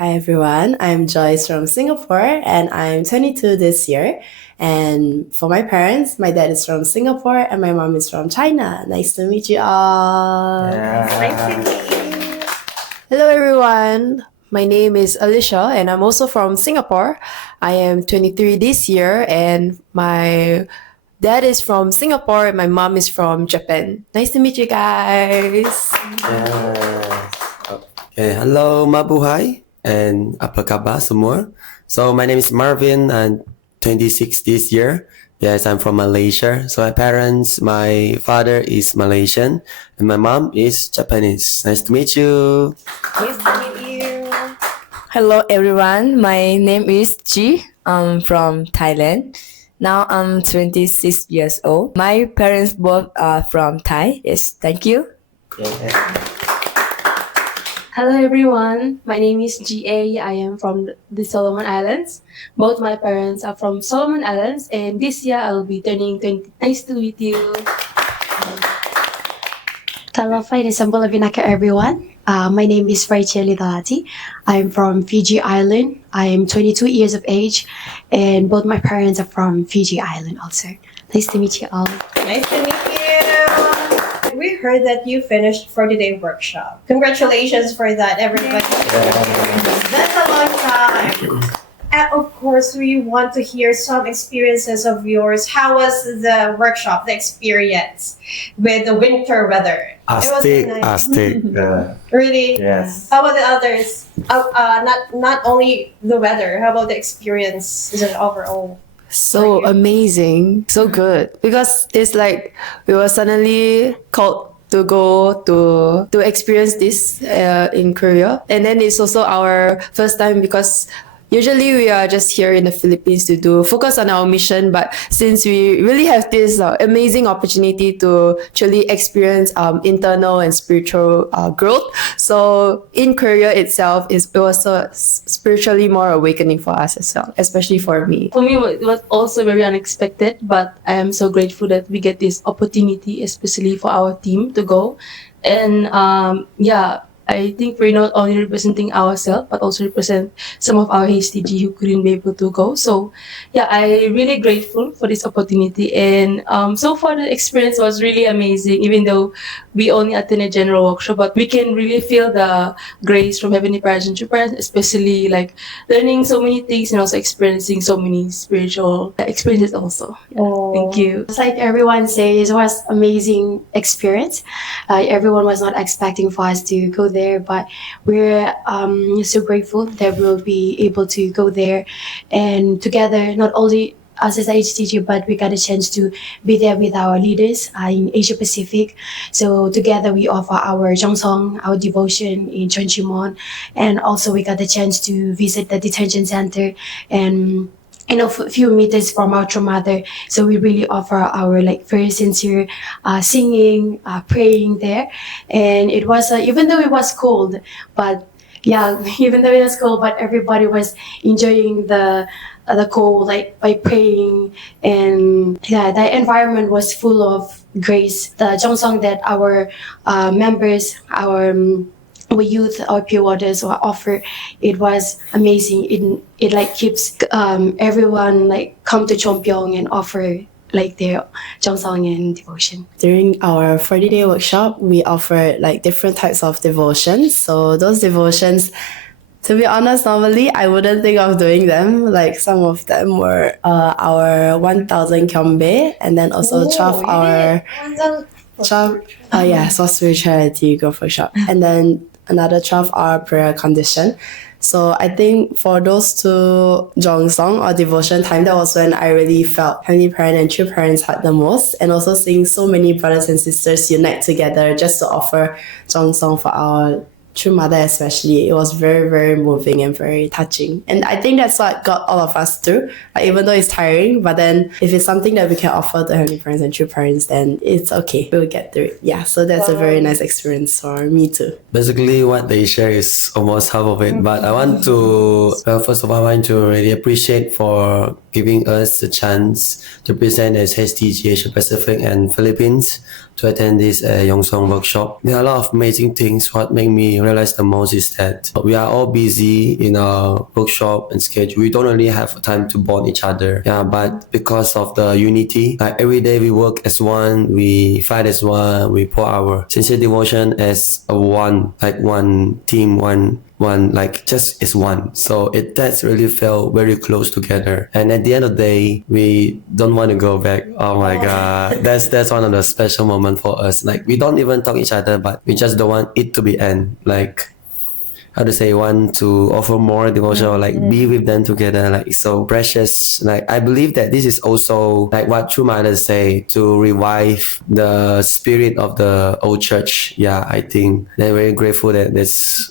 Hi everyone, I'm Joyce from Singapore and I'm 22 this year. And for my parents, my dad is from Singapore and my mom is from China. Nice to meet you all. Nice to meet you. Hello everyone, my name is Alicia and I'm also from Singapore. I am 23 this year and my dad is from Singapore and my mom is from Japan. Nice to meet you guys. Okay, hello Mabuhay and apa kabar semua? So my name is Marvin and 26 this year. Yes, I'm from Malaysia. So my father is Malaysian and my mom is Japanese. Nice to meet you. Nice to meet you. Hello everyone, my name is Ji. I'm from Thailand. Now I'm 26 years old. My parents both are from Thai. Yes, thank you. Hello everyone, my name is GA. I am from the Solomon Islands. Both my parents are from Solomon Islands and this year I will be turning 20. Nice to meet you. Talafay de Sambulavinaca everyone. My name is Rachel Lidalati. I'm from Fiji Island. I am 22 years of age and both my parents are from Fiji Island also. Nice to meet you all. Nice to meet you. We heard that you finished 40-day workshop. Congratulations for that, everybody. That's a long time. And of course, we want to hear some experiences of yours. How was the workshop, the experience with the winter weather? Astig. Really? Yes. How about the others? Not only the weather. How about the experience? Is it overall? So amazing, so good. Because it's like we were suddenly called to go to experience this in Korea. And then it's also our first time because usually we are just here in the Philippines to focus on our mission, but since we really have this amazing opportunity to truly experience internal and spiritual growth, so in Korea itself it was spiritually more awakening for us as well, especially for me. For me, it was also very unexpected, but I am so grateful that we get this opportunity, especially for our team to go. And I think we're not only representing ourselves, but also represent some of our HTG who couldn't be able to go. So, I'm really grateful for this opportunity. And so far, the experience was really amazing, even though we only attended general workshop, but we can really feel the grace from Heavenly Parents and True Parents, especially like learning so many things and also experiencing so many spiritual experiences also. Thank you. Just like everyone says, it was amazing experience. Everyone was not expecting for us to go there, but we're so grateful that we'll be able to go there and together, not only us as HTG, but we got a chance to be there with our leaders in Asia Pacific. So together we offer our Jongsong, our devotion in Chonchimon, and also we got the chance to visit the detention center and a few meters from our True Mother. So we really offer our very sincere singing, praying there. And it was, even though it was cold, but everybody was enjoying the cold, by praying. And the environment was full of grace. The Jongsong that our members, our youth, our pure waters offer, it was amazing. It keeps everyone come to Chongpyeong and offer their Jongsong and devotion. During our 40-day workshop, we offered different types of devotions. So those devotions, to be honest, normally I wouldn't think of doing them. Some of them were our 1000 Kyombe and then also 12 hour... 12, so spirituality growth workshop. And then another 12-hour prayer condition. So I think for those two Jongsong or devotion time, that was when I really felt Heavenly Parent and True Parents had the most, and also seeing so many brothers and sisters unite together just to offer Jongsong for our True Mother especially. It was very, very moving and very touching. And I think that's what got all of us through. Even though it's tiring, but then if it's something that we can offer to Heavenly Parents and True Parents, then it's okay. We'll get through it. Yeah, so that's a very nice experience for me too. Basically, what they share is almost half of it. But I want to, first of all, I want to really appreciate for giving us the chance to present as HTG Asia Pacific and Philippines to attend this Yongsong workshop. There are a lot of amazing things. What made me realize the most is that we are all busy in our workshop and schedule. We don't really have time to bond each other. Yeah, but because of the unity, like every day we work as one, we fight as one, we pour our sincere devotion as a one, like one team, one like just as one. So that's really felt very close together. And at the end of the day, we don't want to go back. Oh my god, that's one of the special moments for us. Like we don't even talk each other, but we just don't want it to be end. Like how to say, want to offer more devotion or like be with them together, like it's so precious. Like I believe that this is also like what True Mothers say, to revive the spirit of the old church. Yeah, I think they're very grateful that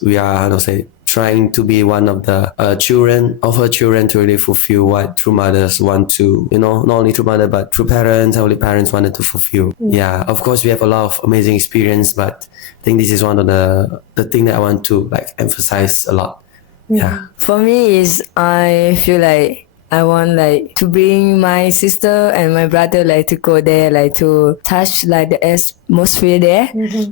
we are, how to say, trying to be one of the children to really fulfill what True Mothers want to, not only True Mother but True Parents, Holy Parents wanted to fulfill. Yeah, of course we have a lot of amazing experience, but I think this is one of the thing that I want to like emphasize a lot. Yeah. For me is I feel like I want like to bring my sister and my brother like to go there, like to touch like the atmosphere there,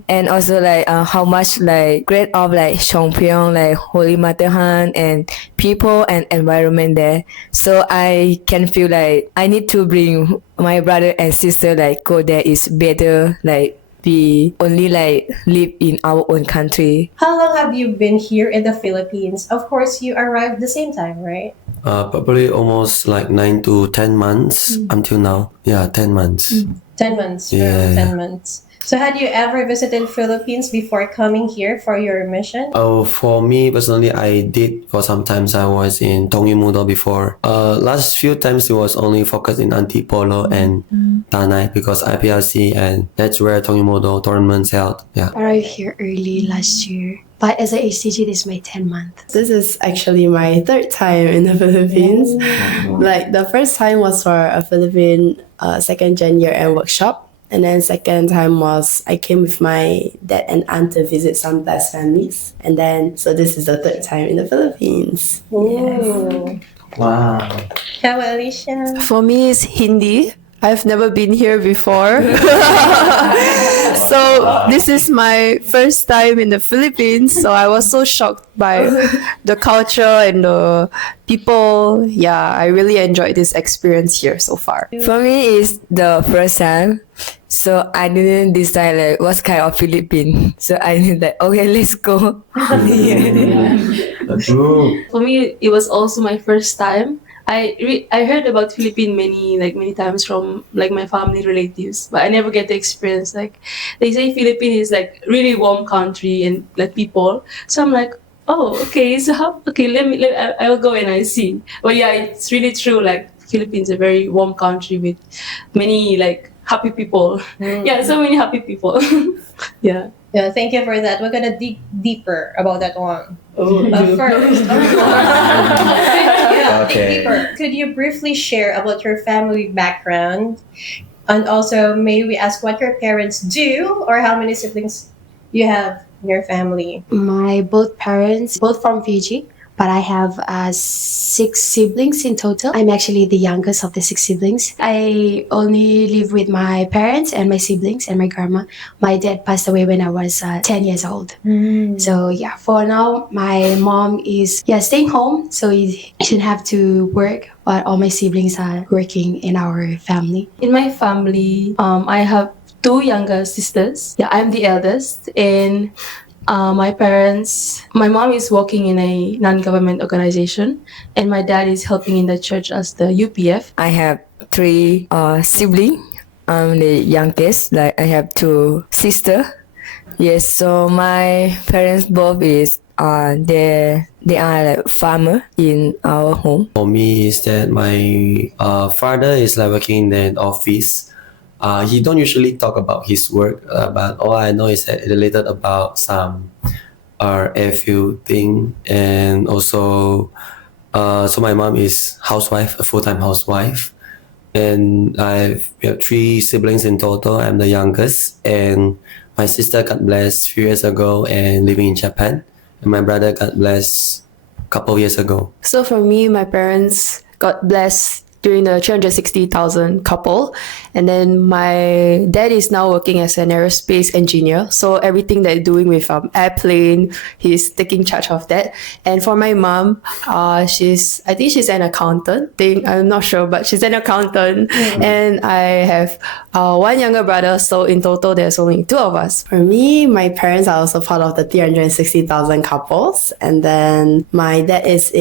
and also like how much like great of like Chongpyeong, like Holy Mother Han and people and environment there. So I can feel like I need to bring my brother and sister like go there is better, like we only like live in our own country. How long have you been here in the Philippines? Of course, you arrived the same time, right? Probably almost like 9 to 10 months until now. Yeah, 10 months. 10 months. Yeah, Around 10 yeah. months. So had you ever visited Philippines before coming here for your mission? Oh, for me personally, I did for some times. I was in Tongyimudo before. Last few times it was only focused in Antipolo and Tanay because IPLC, and that's where Tongyimudo tournaments held. Yeah. I arrived here early last year. But as a HTG, this is my 10th month. This is actually my third time in the Philippines. Like the first time was for a Philippine second gen year-end workshop. And then second time was I came with my dad and aunt to visit some blessed families. And then, so this is the third time in the Philippines. Ooh. Wow. How about Alicia? For me, it's Hindi. I've never been here before. So this is my first time in the Philippines. So I was so shocked by the culture and the people. Yeah, I really enjoyed this experience here so far. For me, it's the first time. So I didn't decide like what kind of Philippine. So I did like, okay, let's go. True. For me, it was also my first time. I heard about Philippines many times from like my family relatives, but I never get to experience. Like they say Philippines is like really warm country and like people. So I'm like, oh, okay, so I will go and I see. But yeah, it's really true. Like Philippines is a very warm country with many like happy people. Yeah, so many happy people. Yeah. Yeah, thank you for that. We're gonna dig deeper about that one. Oh. But first, yeah, Okay. dig deeper. Could you briefly share about your family background, and also may we ask what your parents do or how many siblings you have in your family? My both parents, both from Fiji, but I have 6 siblings in total. I'm actually the youngest of the 6 siblings. I only live with my parents and my siblings and my grandma. My dad passed away when I was 10 years old. So yeah, for now, my mom is staying home, so she didn't have to work. But all my siblings are working in our family. In my family, I have 2 younger sisters. Yeah, I'm the eldest, and my mom is working in a non-government organization, and my dad is helping in the church as the UPF. I have 3 siblings. I'm the youngest. Like I have 2 sisters. Yes, so my parents both is they are like farmer in our home. For me is that my father is like working in an office. He don't usually talk about his work, but all I know is that it related about some airfield thing, and also so my mom is housewife, a full-time housewife, and we have 3 siblings in total. I'm the youngest, and my sister got blessed a few years ago and living in Japan, and my brother got blessed a couple of years ago. So for me, my parents got blessed during the 360,000 couple. And then my dad is now working as an aerospace engineer. So everything that doing with airplane, he's taking charge of that. And for my mom, I think she's an accountant. I'm not sure, but she's an accountant. And I have one younger brother. So in total, there's only two of us. For me, my parents are also part of the 360,000 couples. And then my dad is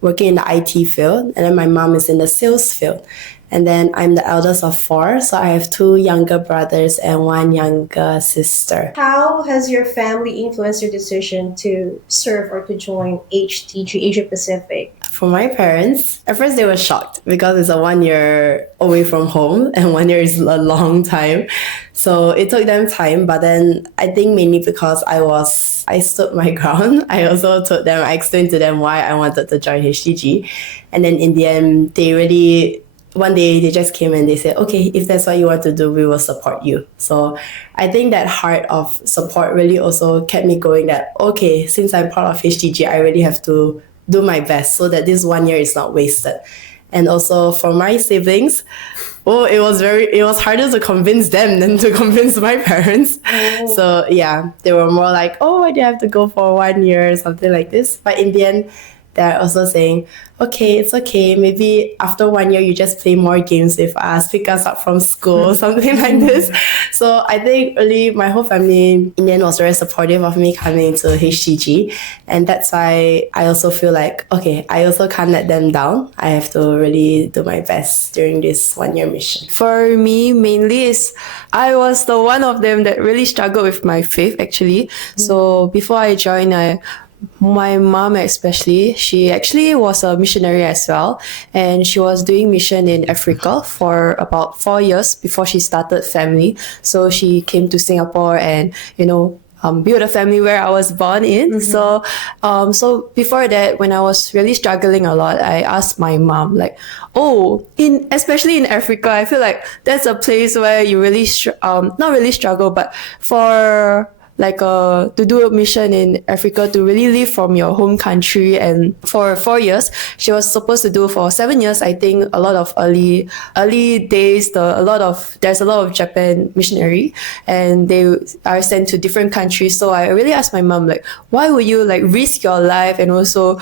working in the IT field. And then my mom is in the sales field. And then I'm the eldest of four. So I have two younger brothers and one younger sister. How has your family influenced your decision to serve or to join HTG Asia Pacific? For my parents, at first they were shocked because it's a 1 year away from home and 1 year is a long time. So it took them time, but then I think mainly because I stood my ground. I also I explained to them why I wanted to join HTG. And then in the end, one day they just came and they said, okay, if that's what you want to do, we will support you. So I think that heart of support really also kept me going that, okay, since I'm part of HTG, I really have to do my best so that this 1 year is not wasted. And also for my siblings, it was harder to convince them than to convince my parents. So yeah, they were more like, oh, why do you have to go for 1 year or something like this? But in the end, they're also saying, okay, it's okay. Maybe after 1 year, you just play more games with us, pick us up from school, something like this. So I think really my whole family in the end was very supportive of me coming into HTG. And that's why I also feel like, okay, I also can't let them down. I have to really do my best during this 1 year mission. For me, mainly I was the one of them that really struggled with my faith actually. So before I joined, my mom especially, she actually was a missionary as well, and she was doing mission in Africa for about 4 years before she started family. So she came to Singapore and build a family where I was born in. So before that, when I was really struggling a lot, I asked my mom like, especially in Africa, I feel like that's a place where you really not really struggle, but for to do a mission in Africa, to really live from your home country. And for 4 years, she was supposed to do for 7 years. I think a lot of early days, there's a lot of Japan missionary, and they are sent to different countries. So I really asked my mom like, why would you risk your life and also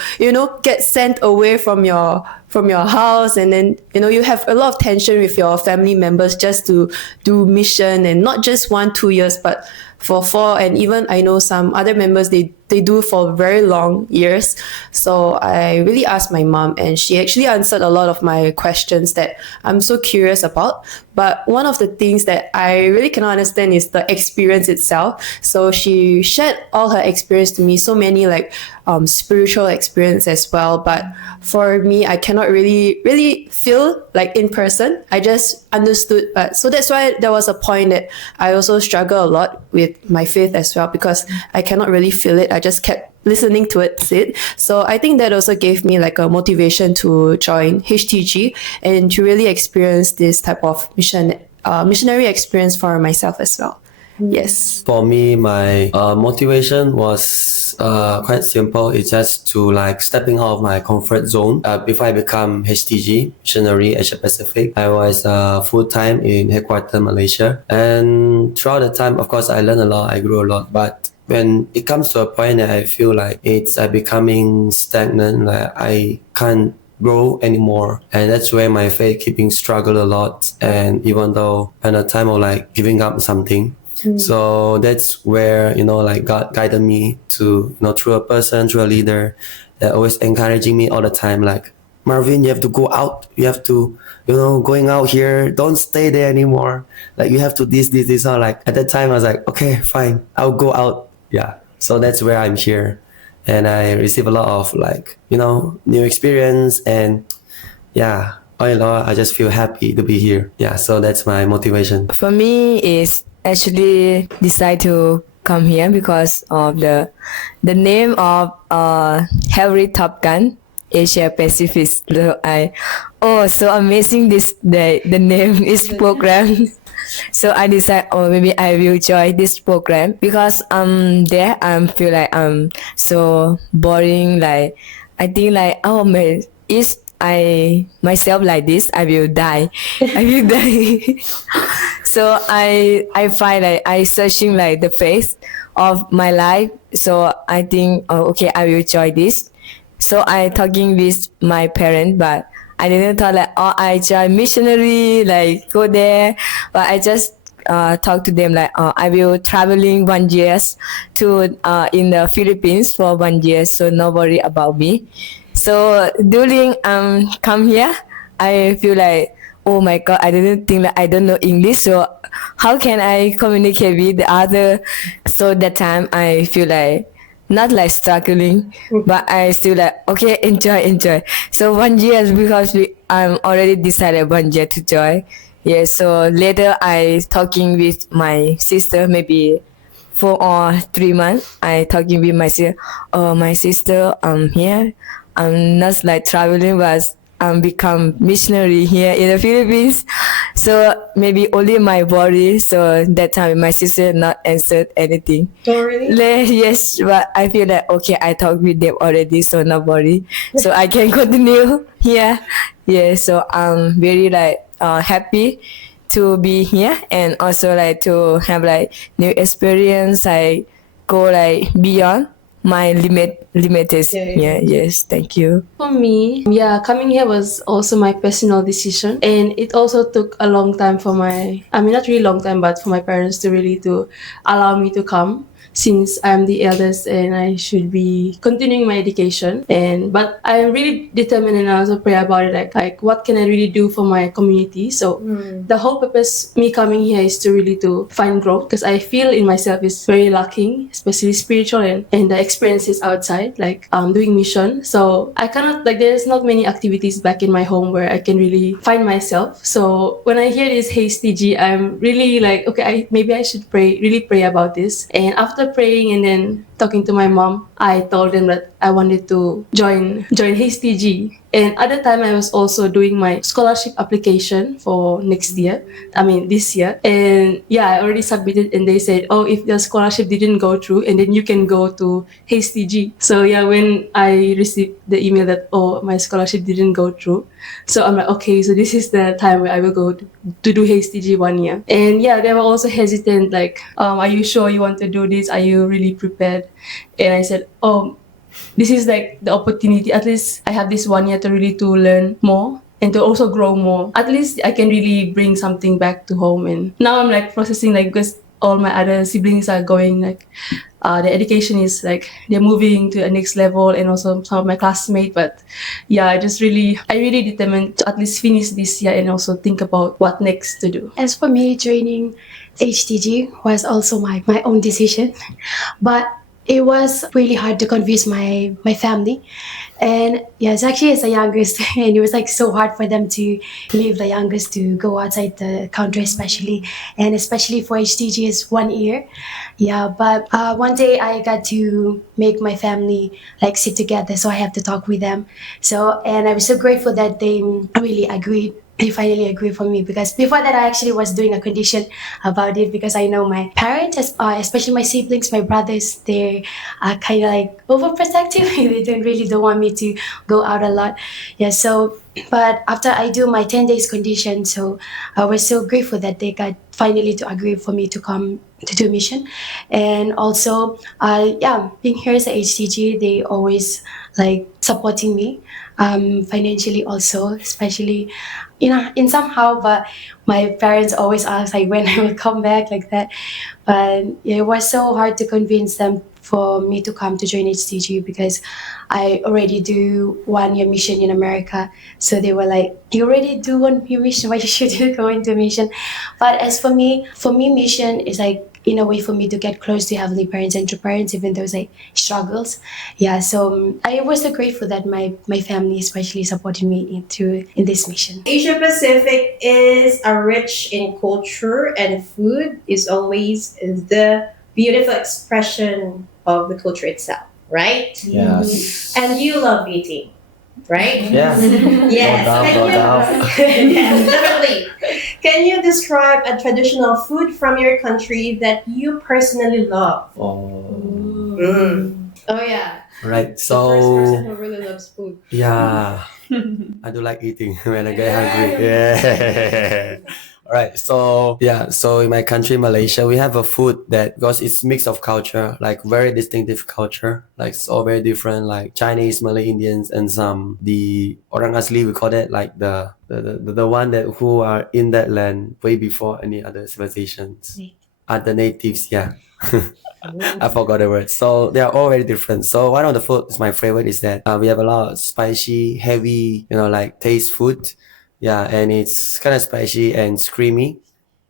get sent away from your house, and then you have a lot of tension with your family members just to do mission, and not just 1-2 years, but for 4, and even I know some other members they do for very long years. So I really asked my mom, and she actually answered a lot of my questions that I'm so curious about. But one of the things that I really cannot understand is the experience itself. So she shared all her experience to me, so many spiritual experience as well. But for me, I cannot really feel in person. I just understood. So that's why there was a point that I also struggle a lot with my faith as well, because I cannot really feel it. I just kept listening to it. So I think that also gave me a motivation to join HTG and to really experience this type of missionary experience for myself as well. Yes. For me, my motivation was quite simple. It's just to stepping out of my comfort zone. Before I become HTG missionary Asia Pacific, I was full time in headquarters Malaysia, and throughout the time, of course, I learned a lot. I grew a lot, but when it comes to a point that I feel like it's becoming stagnant, I can't grow anymore, and that's where my faith keeping struggle a lot. And even though at a time of giving up something. So that's where God guided me to through a person, through a leader that always encouraging me all the time, Marvin, you have to go out, you have to going out here, don't stay there anymore, you have to this. So at that time I was like, okay, fine, I'll go out. Yeah, so that's where I'm here, and I receive a lot of new experience, and yeah, all in all, I just feel happy to be here. Yeah, so that's my motivation. For me, is actually decide to come here because of the name of Harry Top Gun Asia Pacific. So amazing the name is program. So I decide, maybe I will join this program because there I feel I'm so boring. I think man, it's I myself like this, I will die. I will die. So I find like I searching like the face of my life. So I think, oh, okay, I will try this. So I talking with my parents, but I didn't thought like, oh, I try missionary, like go there. But I just talk to them like, I will traveling 1 year to in the Philippines for 1 year, so no worry about me. So during come here, I feel like, oh my god, I didn't think that I don't know English, so how can I communicate with the other? So that time I feel like not like struggling, but I still like, okay, enjoy. So 1 year because I'm already decided 1 year to join. Yeah, so later I talking with my sister, maybe 4 or 3 months. I talking with my sister. Oh, my sister, I'm here. I'm not like traveling, but I'm become missionary here in the Philippines. So maybe only my body. So that time my sister not answered anything. Oh, really? Yes, but I feel like okay, I talked with them already, so no worry. So I can continue here. Yeah, so I'm very like happy to be here and also like to have like new experience. I go like beyond my limited. Yeah, yes, thank you. For me, yeah, coming here was also my personal decision, and it also took a long time for I mean, not really long time, but for my parents to really to allow me to come, since I'm the eldest and I should be continuing my education. But I'm really determined and I also pray about it, like what can I really do for my community. So the whole purpose me coming here is to really to find growth, because I feel in myself is very lacking, especially spiritual and the experiences outside, like doing mission. So I cannot, like, there's not many activities back in my home where I can really find myself. So when I hear this HTG, I'm really like, okay, maybe I should really pray about this. And after praying and then talking to my mom, I told them that I wanted to join HTG. And at the time, I was also doing my scholarship application for this year. And yeah, I already submitted, and they said, oh, if the scholarship didn't go through, and then you can go to HTG. So yeah, when I received the email that, oh, my scholarship didn't go through, so I'm like, okay, so this is the time where I will go to do HTG 1 year. And yeah, they were also hesitant, like, are you sure you want to do this? Are you really prepared? And I said, oh, this is like the opportunity. At least I have this 1 year to really to learn more and to also grow more. At least I can really bring something back to home. And now I'm like processing, like, because all my other siblings are going, like, their education is like they're moving to a next level, and also some of my classmates. But yeah, I really determined to at least finish this year and also think about what next to do. As for me, joining HTG was also my own decision, but it was really hard to convince my family. And yes, actually as the youngest, and it was like so hard for them to leave the youngest to go outside the country, especially for HTG is 1 year. Yeah, but one day I got to make my family like sit together, so I have to talk with them. So, and I was so grateful that they really agreed. They finally agreed for me, because before that I actually was doing a condition about it, because I know my parents, especially my siblings, my brothers, they are kind of like overprotective. They don't want me to go out a lot. Yeah, so but after I do my 10 days condition, so I was so grateful that they got finally to agree for me to come to do mission. And also being here as a HTG, they always like supporting me financially also, especially in somehow. But my parents always ask like when I will come back, like that. But yeah, it was so hard to convince them for me to come to join HTG, because I already do 1 year mission in America. So they were like, you already do 1 year mission, why should you go into mission? But as for me mission is like in a way for me to get close to Heavenly Parents and to parents, even those like struggles. Yeah, so I was so grateful that my family especially supported me in this mission. Asia Pacific is rich in culture, and food is always the beautiful expression of the culture itself, right? Yes. And you love eating, right? Yeah. Yes. No doubt. Yes, definitely. Can you describe a traditional food from your country that you personally love? Oh. Oh yeah. Right. The first person So who really loves food. yeah. I do like eating when I get hungry. Yeah. All right. So yeah. So in my country, Malaysia, we have a food that because it's mix of culture, like very distinctive culture, like it's all very different, like Chinese, Malay, Indians, and some the orang asli. We call it like the one that who are in that land way before any other civilizations. Are the natives? Yeah. I forgot the word. So they are all very different. So one of the food is my favorite is that we have a lot of spicy, heavy, like taste food. Yeah, and it's kind of spicy and creamy.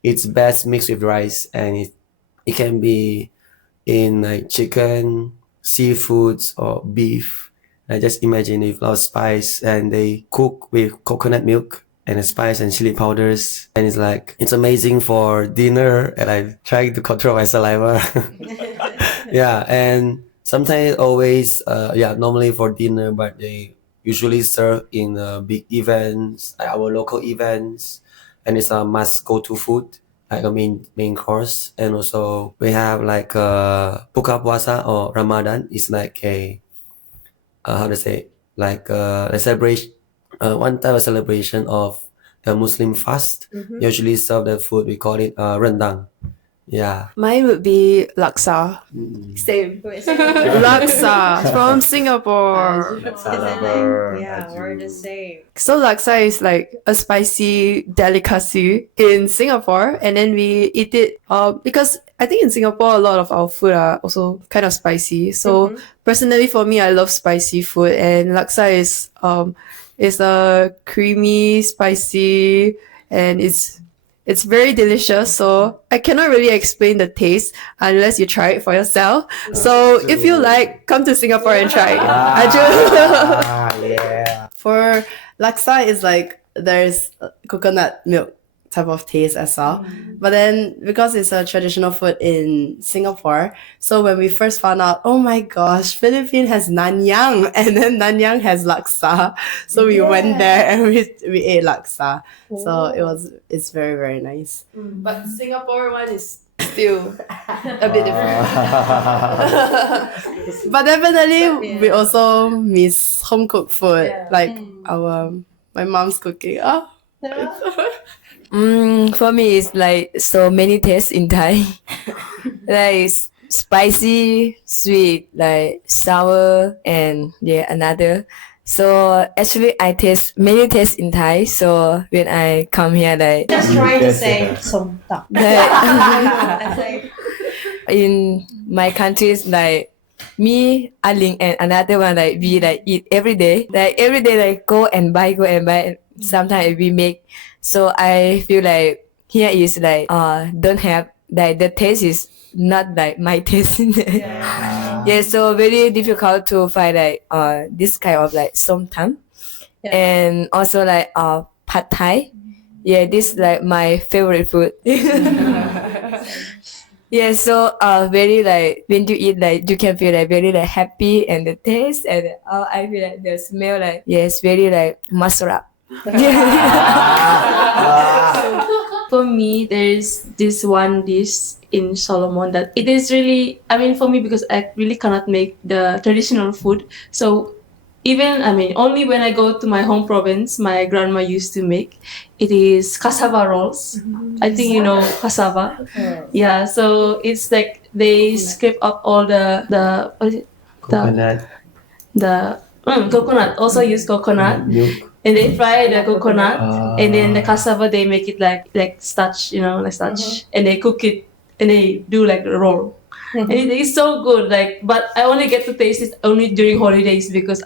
It's best mixed with rice, and it can be in like chicken, seafoods, or beef. I just imagine with a lot of spice, and they cook with coconut milk and the spice and chili powders, and it's amazing for dinner. And I'm trying to control my saliva. Yeah, and sometimes always normally for dinner, but they usually serve in big events, like our local events, and it's a must go to food, like a main course. And also we have like buka puasa or Ramadan. It's like a how to say, like a celebration, one type of celebration of the Muslim fast. Usually serve the food, we call it rendang. Yeah. Mine would be laksa. Same. Laksa from Singapore. Yeah, we're the same. So laksa is like a spicy delicacy in Singapore, and then we eat it because I think in Singapore a lot of our food are also kind of spicy. So personally for me, I love spicy food, and laksa is a creamy, spicy, and it's very delicious. So I cannot really explain the taste unless you try it for yourself. So if you like, come to Singapore and try it. Yeah. For laksa is like there's coconut milk type of taste as well. But then because it's a traditional food in Singapore, so when we first found out, oh my gosh, Philippines has Nanyang and then Nanyang has laksa. So we went there and we ate laksa. So it's very, very nice. But Singapore one is still a bit different. But definitely we also miss home cooked food. Like my mom's cooking. Oh. For me, it's like so many tastes in Thai, like spicy, sweet, like sour, and another. So actually, I taste many tastes in Thai. So when I come here, like Just trying to say some stuff. in my countries, like me, Aling, and another one, like we like eat every day. Like every day, like go and buy. Sometimes we make. So I feel like here is like don't have like the taste is not like my taste. So very difficult to find like this kind of like som tam, and also like pad thai. Yeah, this is like my favorite food. So very like when you eat, like you can feel like very like happy, and the taste, and I feel like the smell, like yes, very like masarap. For me, there's this one dish in Solomon that it is really, for me, because I really cannot make the traditional food. So even, only when I go to my home province, my grandma used to make, it is cassava rolls. I think you know cassava. Yeah, so it's like they scrape up all the what is it? Coconut. Coconut. Also use coconut. Milk. And they fry the coconut, and then the cassava they make it like starch, like starch, and they cook it, and they do like a roll, and it is so good. But I only get to taste it only during holidays because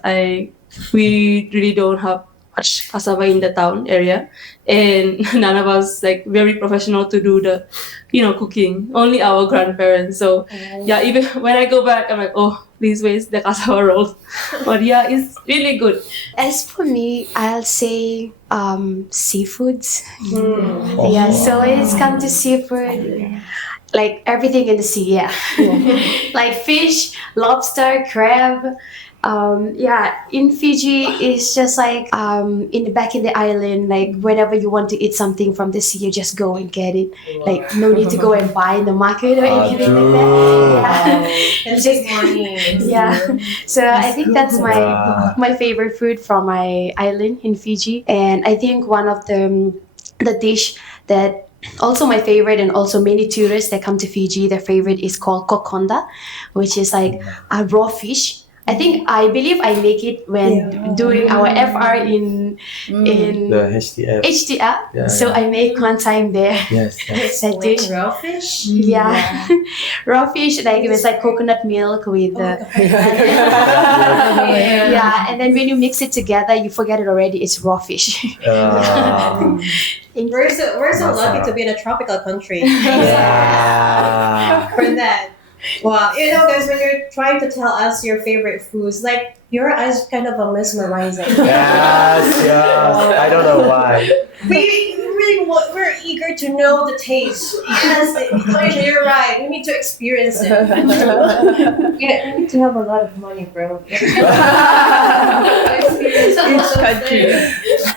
we really don't have much cassava in the town area, and none of us like very professional to do the, cooking. Only our grandparents. So even when I go back, I'm like, oh, please waste the cassava roll. But it's really good. As for me, I'll say seafoods. Yeah, so when it's come to seafood, like everything in the sea, like fish, lobster, crab, Yeah, in Fiji, it's just like in the back in the island. Like whenever you want to eat something from the sea, you just go and get it. Like no need to go and buy in the market or anything like that. Yeah, And save money. yeah. So I think that's my favorite food from my island in Fiji, and I think one of the dish that also my favorite, and also many tourists that come to Fiji, their favorite is called kokonda, which is like a raw fish. I believe I make it when doing our FR in The HTF. HDL. Yeah, So yeah. I make one time there. Yes. That dish. Raw fish? Yeah. Raw fish, like it was like coconut milk with yeah, and then when you mix it together, you forget it already. It's raw fish. We're so lucky to be in a tropical country. Yeah. For that. Wow. You know, guys, when you're trying to tell us your favorite foods, like your eyes kind of a mesmerizing. Yes. I don't know why. We're eager to know the taste. Yes, Malaysia, you're right. We need to experience it. Yeah, we need to have a lot of money, bro. Experience country.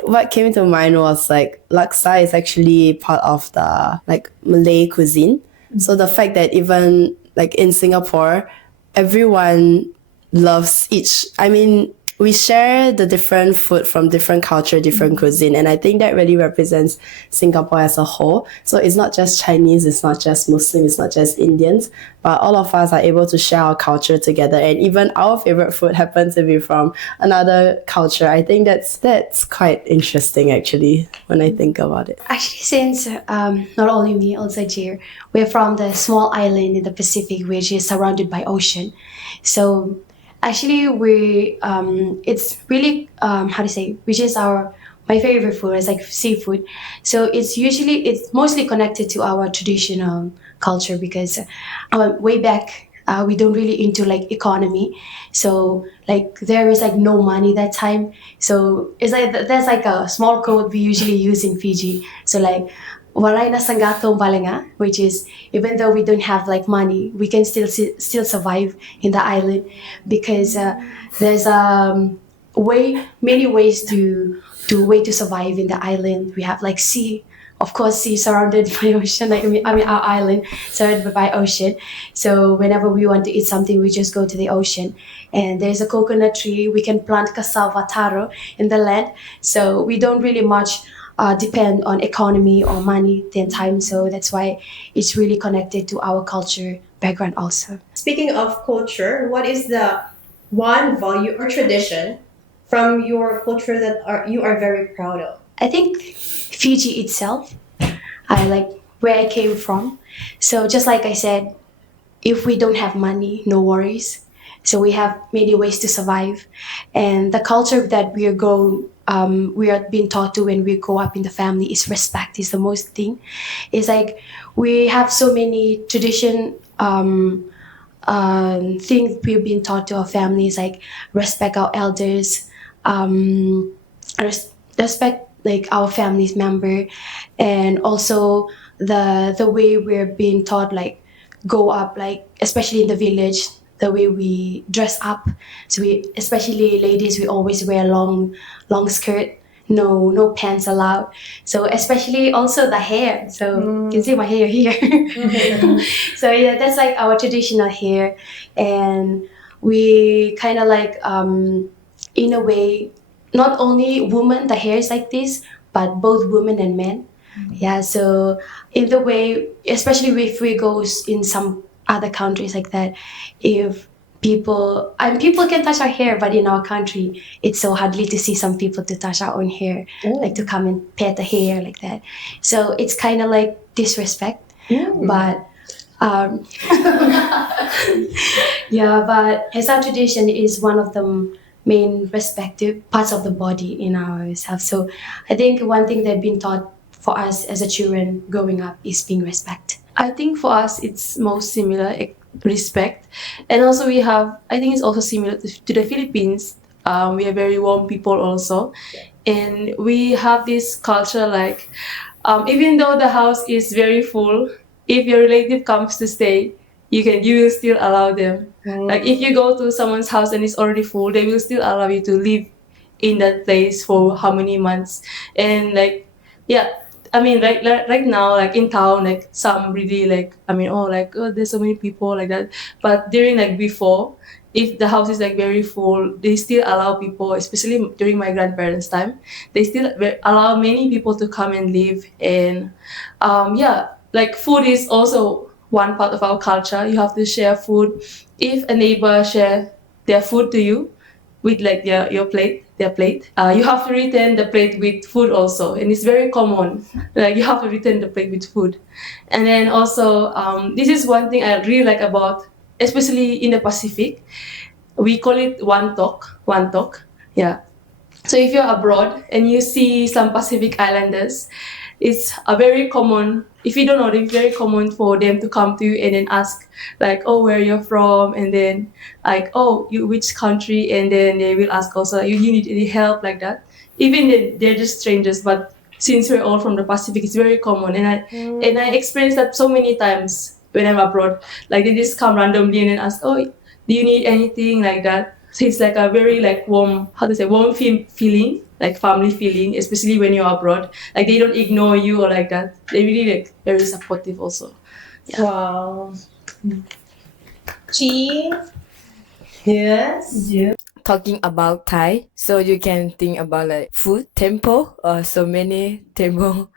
What came to mind was like laksa is actually part of the like Malay cuisine. So the fact that even like in Singapore, everyone loves each. I mean, we share the different food from different culture, different cuisine, and I think that really represents Singapore as a whole. So it's not just Chinese, it's not just Muslim, it's not just Indians, but all of us are able to share our culture together, and even our favorite food happens to be from another culture. I think that's quite interesting actually when I think about it. Actually, since not only me, also Jir, we're from the small island in the Pacific, which is surrounded by ocean. So actually, it's really how to say, which is my favorite food is like seafood. So it's mostly connected to our traditional culture because way back we don't really into like economy. So like there is like no money that time. So it's like there's like a small code we usually use in Fiji. So like walay na sanggatong balinga, which is even though we don't have like money, we can still survive in the island because there's many ways to survive in the island. We have like sea, of course, sea surrounded by ocean. Like our island surrounded by ocean. So whenever we want to eat something, we just go to the ocean. And there's a coconut tree. We can plant cassava taro in the land. So we don't really much depend on economy or money then time. So that's why it's really connected to our culture background also. Speaking of culture, what is the one value or tradition from your culture that you are very proud of? I think Fiji itself, I like where I came from. So just like I said, if we don't have money, no worries. So we have many ways to survive. And the culture that we are being taught to when we grow up in the family is respect is the most thing. It's like we have so many tradition things we've been taught to our families, like respect our elders, respect like our family's member, and also the way we're being taught, like go up, like especially in the village, the way we dress up. So especially ladies, we always wear long skirt, no pants allowed. So especially also the hair. So you can see my hair here. So yeah, that's like our traditional hair, and we kind of like in a way, not only women the hair is like this, but both women and men. Yeah, so in the way, especially if we go in some other countries like that, if people can touch our hair, but in our country it's so hardly to see some people to touch our own hair, like to come and pet the hair like that. So it's kind of like disrespect. But yeah, but as our tradition is one of the main respective parts of the body in ourselves. So I think one thing they've been taught for us as a children growing up is being respect. I think for us it's most similar, respect, and also we have. I think it's also similar to the Philippines. We are very warm people also, and we have this culture like, even though the house is very full, if your relative comes to stay, you will still allow them. Like if you go to someone's house and it's already full, they will still allow you to live in that place for how many months. And like, yeah, I mean, right now, like in town, like some really like, I mean, oh, like, oh, there's so many people like that. But during like before, if the house is like very full, they still allow people, especially during my grandparents' time, they still allow many people to come and live. And yeah, like food is also one part of our culture. You have to share food. If a neighbor share their food to you with like their plate, you have to return the plate with food also, and it's very common. Like you have to return the plate with food. And then also, this is one thing I really like about, especially in the Pacific, we call it one talk. Yeah. So if you're abroad and you see some Pacific Islanders, it's a very common, if you don't know, it's very common for them to come to you and then ask like, oh, where you're from, and then like, oh, you which country, and then they will ask also, you need any help, like that. Even then they're just strangers, but since we're all from the Pacific, it's very common. And I experienced that so many times when I'm abroad. Like they just come randomly and then ask, oh, do you need anything, like that. So it's like a very like warm, feeling, like family feeling, especially when you're abroad. Like they don't ignore you or like that. They really like very supportive also. Yeah. Wow. Chi? Yes? Yeah. Talking about Thai, so you can think about like food temple, so many temple.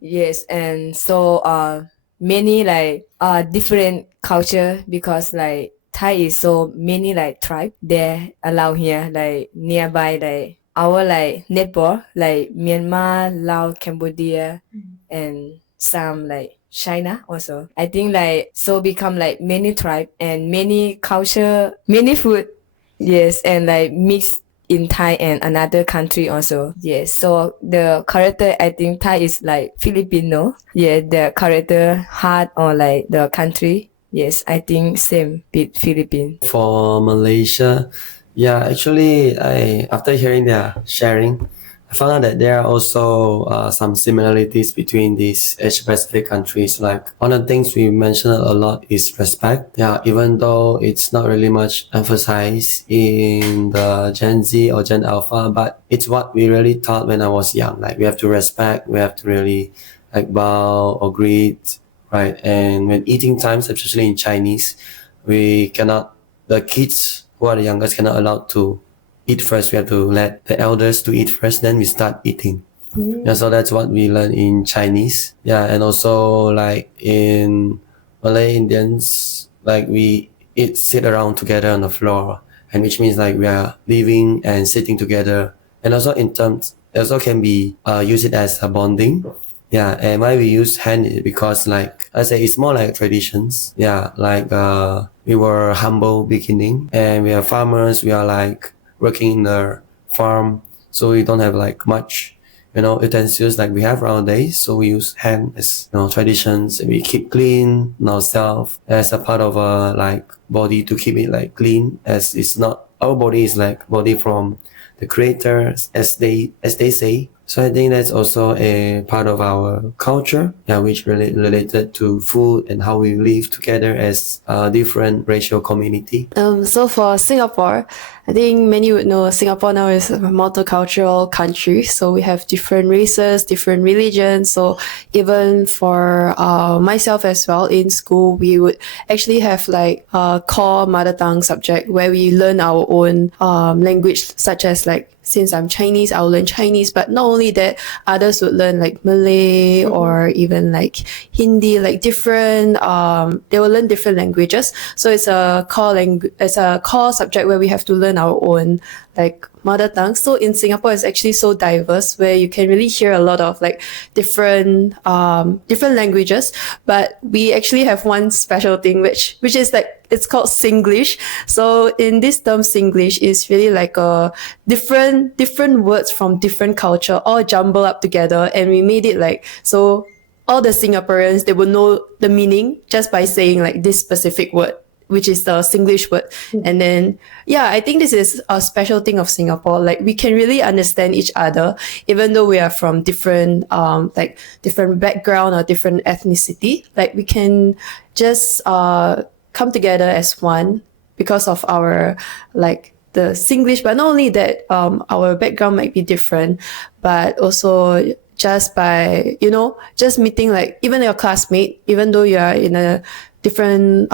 Yes, and so many like different culture, because like Thai is so many like tribe there around here, like nearby, like our like neighbor, like Myanmar, Laos, Cambodia, and some like China also. I think like so become like many tribe and many culture, many food. Yes, and like mix in Thai and another country also. Yes, so the character, I think Thai is like Filipino. Yeah, the character heart or like the country. Yes, I think same with Philippines. For Malaysia, yeah, actually, after hearing their sharing, I found out that there are also some similarities between these Asia Pacific countries. Like one of the things we mentioned a lot is respect. Yeah, even though it's not really much emphasized in the Gen Z or Gen Alpha, but it's what we really taught when I was young. Like we have to respect, we have to really like bow or greet, right? And when eating times, especially in Chinese, the kids who are the youngest cannot allowed to eat first. We have to let the elders to eat first, then we start eating. Yeah, so that's what we learn in Chinese. Yeah, and also like in Malay Indians, like we sit around together on the floor, and which means like we are living and sitting together. And also in terms, it also can be use it as a bonding. Yeah, and why we use hand is because like I say, it's more like traditions. Yeah, like we were humble beginning, and we are farmers. We are like working in the farm, so we don't have like much, utensils like we have nowadays. So we use hand as traditions. We keep clean ourselves as a part of our like body to keep it like clean, as it's not our body is like body from the creators, as they say. So I think that's also a part of our culture, yeah, which related to food and how we live together as a different racial community. So for Singapore, I think many would know Singapore now is a multicultural country. So we have different races, different religions. So even for myself as well, in school, we would actually have like a core mother tongue subject where we learn our own language, such as like, since I'm Chinese, I'll learn Chinese. But not only that, others would learn like Malay or even like Hindi, like different, they will learn different languages. So it's a core subject where we have to learn our own like mother tongue. So in Singapore, it's actually so diverse where you can really hear a lot of like different languages. But we actually have one special thing, which is like, it's called Singlish. So in this term, Singlish is really like a different words from different culture all jumbled up together, and we made it like so all the Singaporeans, they will know the meaning just by saying like this specific word, which is the Singlish word. And then, yeah, I think this is a special thing of Singapore. Like we can really understand each other, even though we are from different background or different ethnicity. Like we can just come together as one because of our like the Singlish, but not only that, our background might be different, but also just by, just meeting like even your classmate, even though you are in a different,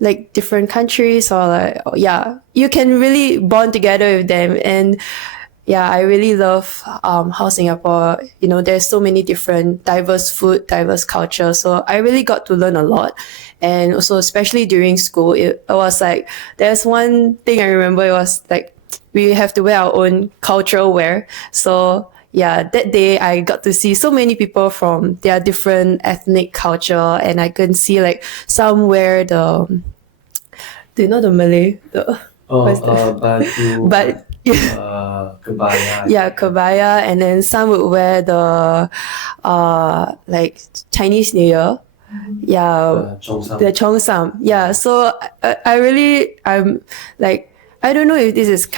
like different countries or like, yeah, you can really bond together with them. And yeah, I really love how Singapore, there's so many different diverse food, diverse culture. So I really got to learn a lot. And also, especially during school, it was like, there's one thing I remember, it was like, we have to wear our own cultural wear. So yeah, that day I got to see so many people from their different ethnic culture, and I could see like some wear the, do you know the Malay? Baju. But Kebaya. yeah, kebaya, and then some would wear the like Chinese New Year. Yeah, the Cheongsam. Yeah, so I'm like, I don't know if this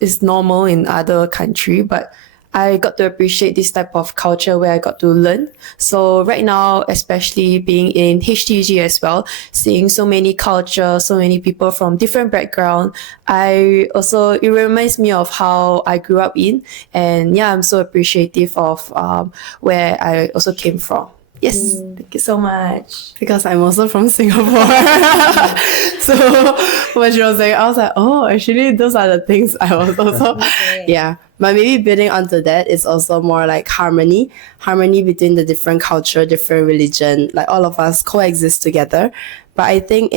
is normal in other country, but I got to appreciate this type of culture where I got to learn. So right now, especially being in HTG as well, seeing so many cultures, so many people from different background, it reminds me of how I grew up in. And yeah, I'm so appreciative of where I also came from. Yes, thank you so much. Because I'm also from Singapore. So when she was saying, I was like, oh, actually, those are the things I was also, yeah. But maybe building onto that is also more like harmony between the different culture, different religion, like all of us coexist together. But I think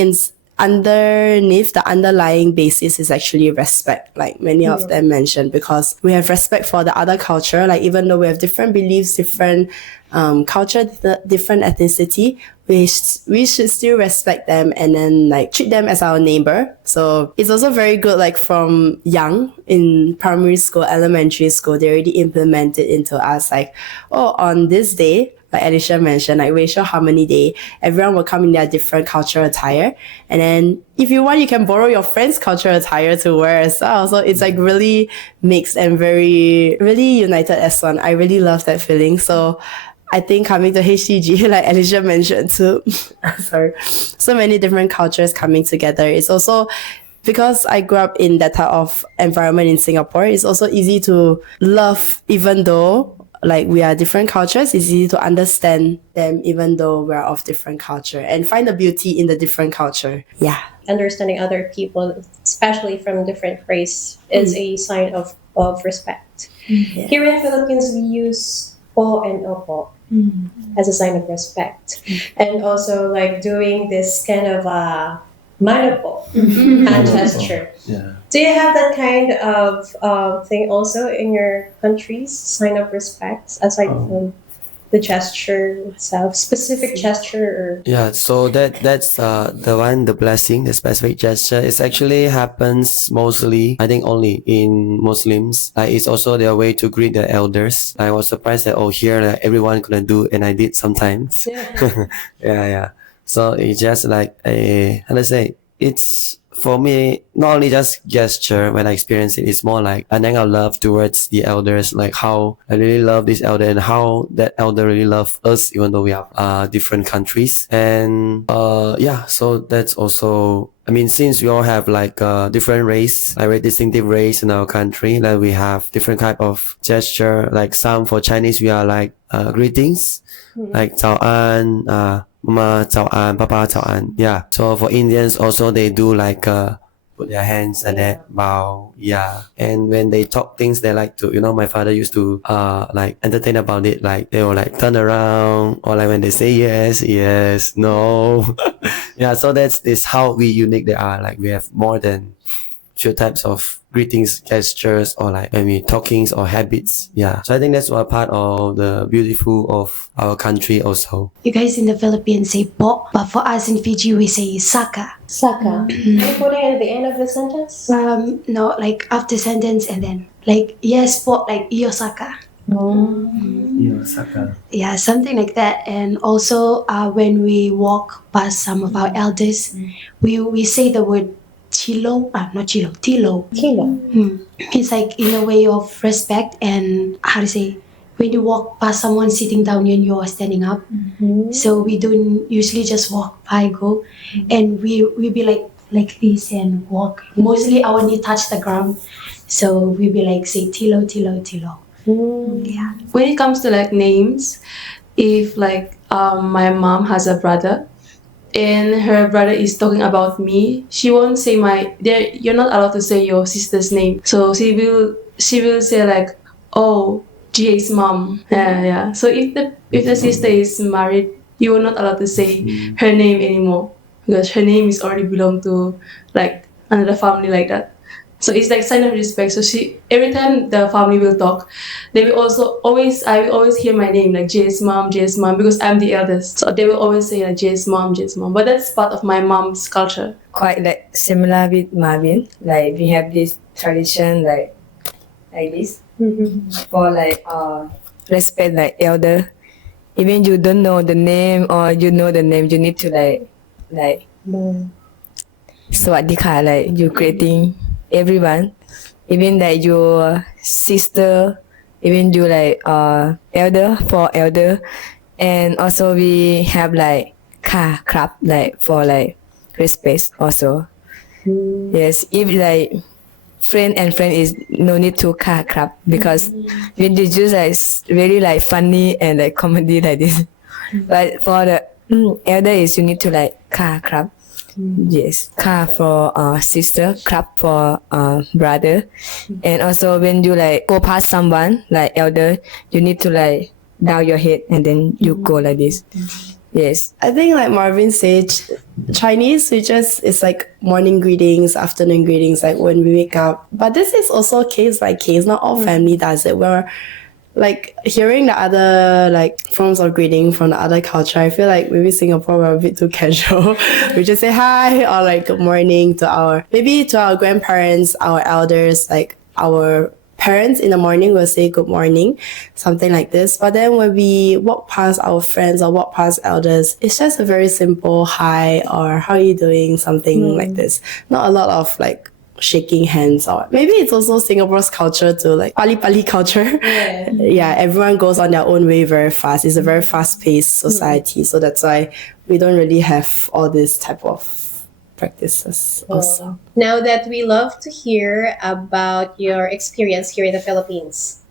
underneath the underlying basis is actually respect, like many of them mentioned, because we have respect for the other culture. Like even though we have different beliefs, different culture, different ethnicity, we should still respect them and then like treat them as our neighbor. So it's also very good, like from young in primary school, elementary school, they already implement it into us, like, oh, on this day, like Alicia mentioned, like Racial Harmony Day, everyone will come in their different cultural attire. And then if you want, you can borrow your friend's cultural attire to wear as well. So it's like really mixed and very, really united as one. I really love that feeling. So I think coming to HTG, like Alicia mentioned too, sorry, so many different cultures coming together. It's also, because I grew up in that type of environment in Singapore, it's also easy to love, even though like we are different cultures. It's easy to understand them even though we're of different culture, and find the beauty in the different culture. Yeah. Understanding other people, especially from different race, is a sign of respect. Yeah. Here in the Philippines, we use po and opo as a sign of respect. And also like doing this kind of manopo hand gesture. Yeah. Do you have that kind of thing also in your countries, sign of respect, aside from the gesture itself, specific gesture? Or Yeah, so that's the blessing, the specific gesture. It actually happens mostly, I think, only in Muslims. Like it's also their way to greet the elders. I was surprised that here like everyone couldn't do, and I did sometimes. Yeah. So it's just like how to say, it's for me not only just gesture when I experience it. It's more like an act of love towards the elders, like how I really love this elder and how that elder really love us, even though we are different countries. And so that's also, I mean, since we all have like different race, like very distinctive race in our country, like we have different type of gesture. Like some for Chinese, we are like greetings, like 早安, Mama 早安, Papa 早安. Yeah. So for Indians also, they do like put their hands and then bow. Yeah. And when they talk things, they like to, my father used to like entertain about it. Like they will like turn around, or like when they say yes, no. Yeah. So that's how we unique they are. Like we have more than few types of greetings, gestures, or like maybe talkings or habits. Yeah. So I think that's one part of the beautiful of our country also. You guys in the Philippines say po, but for us in Fiji we say saka. Saka. Are you putting it at the end of the sentence? No, like after sentence and then like yes po, like iyo saka. Yeah, something like that. And also when we walk past some of our elders, we say the word chilo, not chilo, tilo. Kilo. It's like in a way of respect and how to say when you walk past someone sitting down and you are standing up. So we don't usually just walk by, go, and we be like this and walk. Mostly our knee touch the ground, so we be like say tilo tilo tilo. Yeah. When it comes to like names, if like my mom has a brother and her brother is talking about me, she won't say you're not allowed to say your sister's name. So she will say like, oh, GA's mom. Yeah. So if the sister is married, you are not allowed to say her name anymore because her name is already belong to like another family like that. So it's like sign of respect. So every time the family will talk, they will I will always hear my name like JS mom, because I'm the eldest. So they will always say like JS mom. But that's part of my mom's culture. Quite like similar with Marvin. Like we have this tradition like this for like respect like elder. Even you don't know the name or you know the name, you need to like Swadika, like you greeting everyone, even like your sister, even you like elder for elder, and also we have like ka krap like for like respect also. Yes, if like friend and friend is no need to ka krap because when you just like very like funny and like comedy like this, but for the elder is you need to like ka krap. Yes, ka for sister, krap for brother, and also when you like go past someone like elder, you need to like bow your head and then you go like this. Yes, I think like Marvin said, Chinese, it's like morning greetings, afternoon greetings, like when we wake up. But this is also case by case. Not all family does it. Where like hearing the other like forms of greeting from the other culture, I feel like maybe Singapore we're a bit too casual. We just say hi or like good morning to our grandparents, our elders, like our parents in the morning will say good morning, something like this. But then when we walk past our friends or walk past elders, it's just a very simple hi or how are you doing, something like this. Not a lot of like shaking hands, or maybe it's also Singapore's culture to like pali culture. Yeah, everyone goes on their own way very fast. It's a very fast-paced society, so that's why we don't really have all this type of practices also. Now that we love to hear about your experience here in the Philippines.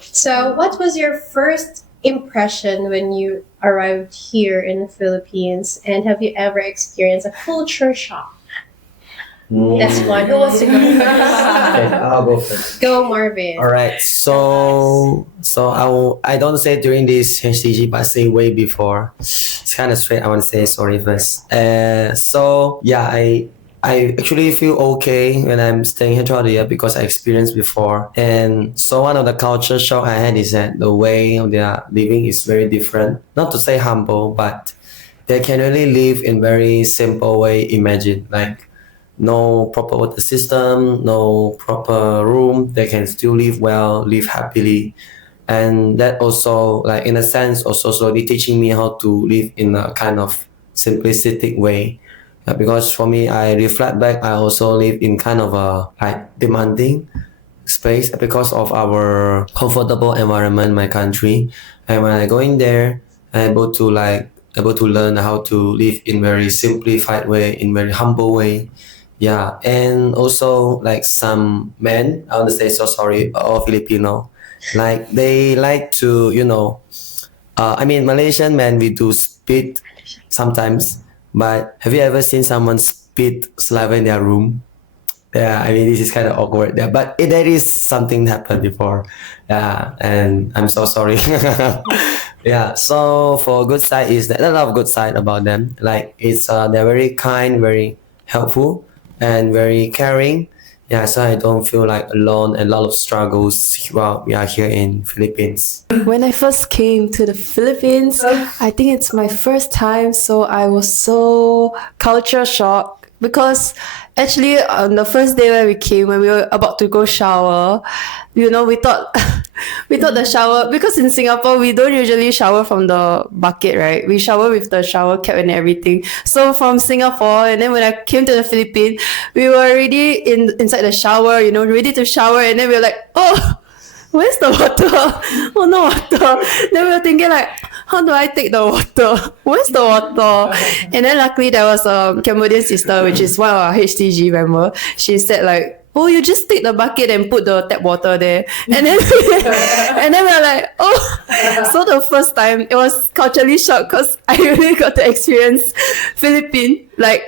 So what was your first impression when you arrived here in the Philippines, and have you ever experienced a culture shock? That's one. Who wants to go first? Okay, I'll go first. Go, Marvin. All right. So I don't say during this HTG, but say way before. It's kind of straight. I want to say sorry first. So yeah, I actually feel okay when I'm staying here throughout the year because I experienced before. And so one of the culture shock I had is that the way of their living is very different. Not to say humble, but they can really live in very simple way. Imagine like no proper water system, no proper room. They can still live well, live happily. And that also, like in a sense, also slowly teaching me how to live in a kind of simplistic way. Because for me, I reflect back, I also live in kind of a like demanding space because of our comfortable environment in my country. And when I go in there, I'm able to learn how to live in very simplified way, in very humble way. Yeah, and also like some men, I want to say so sorry, or Filipino, like they like to, Malaysian men, we do spit sometimes, but have you ever seen someone spit saliva in their room? Yeah, this is kind of awkward. Yeah, but there is something happened before. Yeah, and I'm so sorry. Yeah, so for good side is that a lot of good side about them. Like it's they're very kind, very helpful, and very caring. Yeah, so I don't feel like alone and a lot of struggles while we are here in Philippines. When I first came to the Philippines, I think it's my first time, so I was so culture shocked because actually on the first day when we came, when we were about to go shower, we thought the shower, because in Singapore we don't usually shower from the bucket, right? We shower with the shower cap and everything. So from Singapore, and then when I came to the Philippines, we were already inside the shower, ready to shower, and then we were like, oh, where's the water? Oh, no water. Then we were thinking like, how do I take the water? Where's the water? And then luckily there was a Cambodian sister, which is one of our HTG member. She said like, oh, you just take the bucket and put the tap water there. And then and then we were like, oh. So the first time it was culturally shocked because I really got to experience Philippine. Like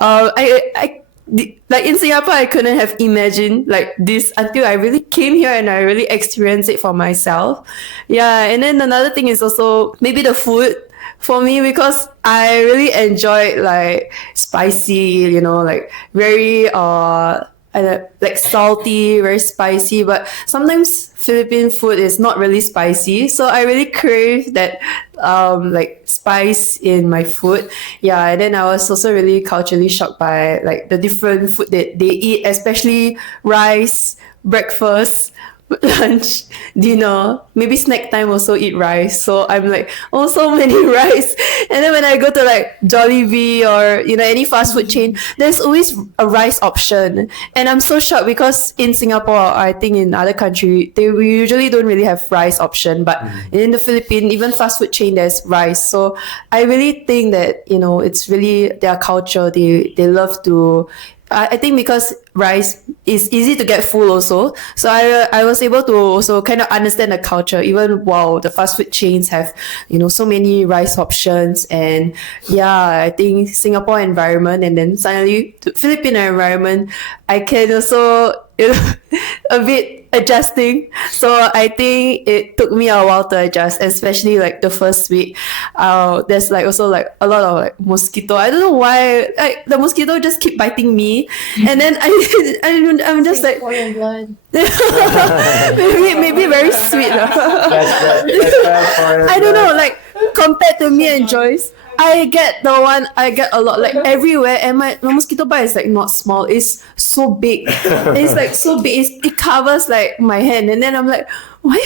like in Singapore, I couldn't have imagined like this until I really came here and I really experienced it for myself. Yeah, and then another thing is also maybe the food for me because I really enjoyed like spicy, like very like salty, very spicy. But sometimes Philippine food is not really spicy, so I really crave that like spice in my food. Yeah, and then I was also really culturally shocked by like the different food that they eat, especially rice, breakfast, lunch, dinner, maybe snack time also eat rice. So I'm like, oh, so many rice. And then when I go to like Jollibee or any fast food chain, there's always a rice option. And I'm so shocked because in Singapore, I think in other country, we usually don't really have rice option. But in the Philippines, even fast food chain, there's rice. So I really think that it's really their culture. They love to. I think because rice is easy to get full also. So I was able to also kind of understand the culture, even wow, the fast food chains have, so many rice options. And yeah, I think Singapore environment and then suddenly Philippine environment, I can also, a bit adjusting. So I think it took me a while to adjust, especially like the first week. There's like also like a lot of like mosquito. I don't know why, like the mosquito just keep biting me, and then I'm just like blood. maybe very sweet. I don't know, like compared to me and Joyce, I get a lot like everywhere, and my mosquito bite is like not small, it's so big. It's like so big, it covers like my hand, and then I'm like, why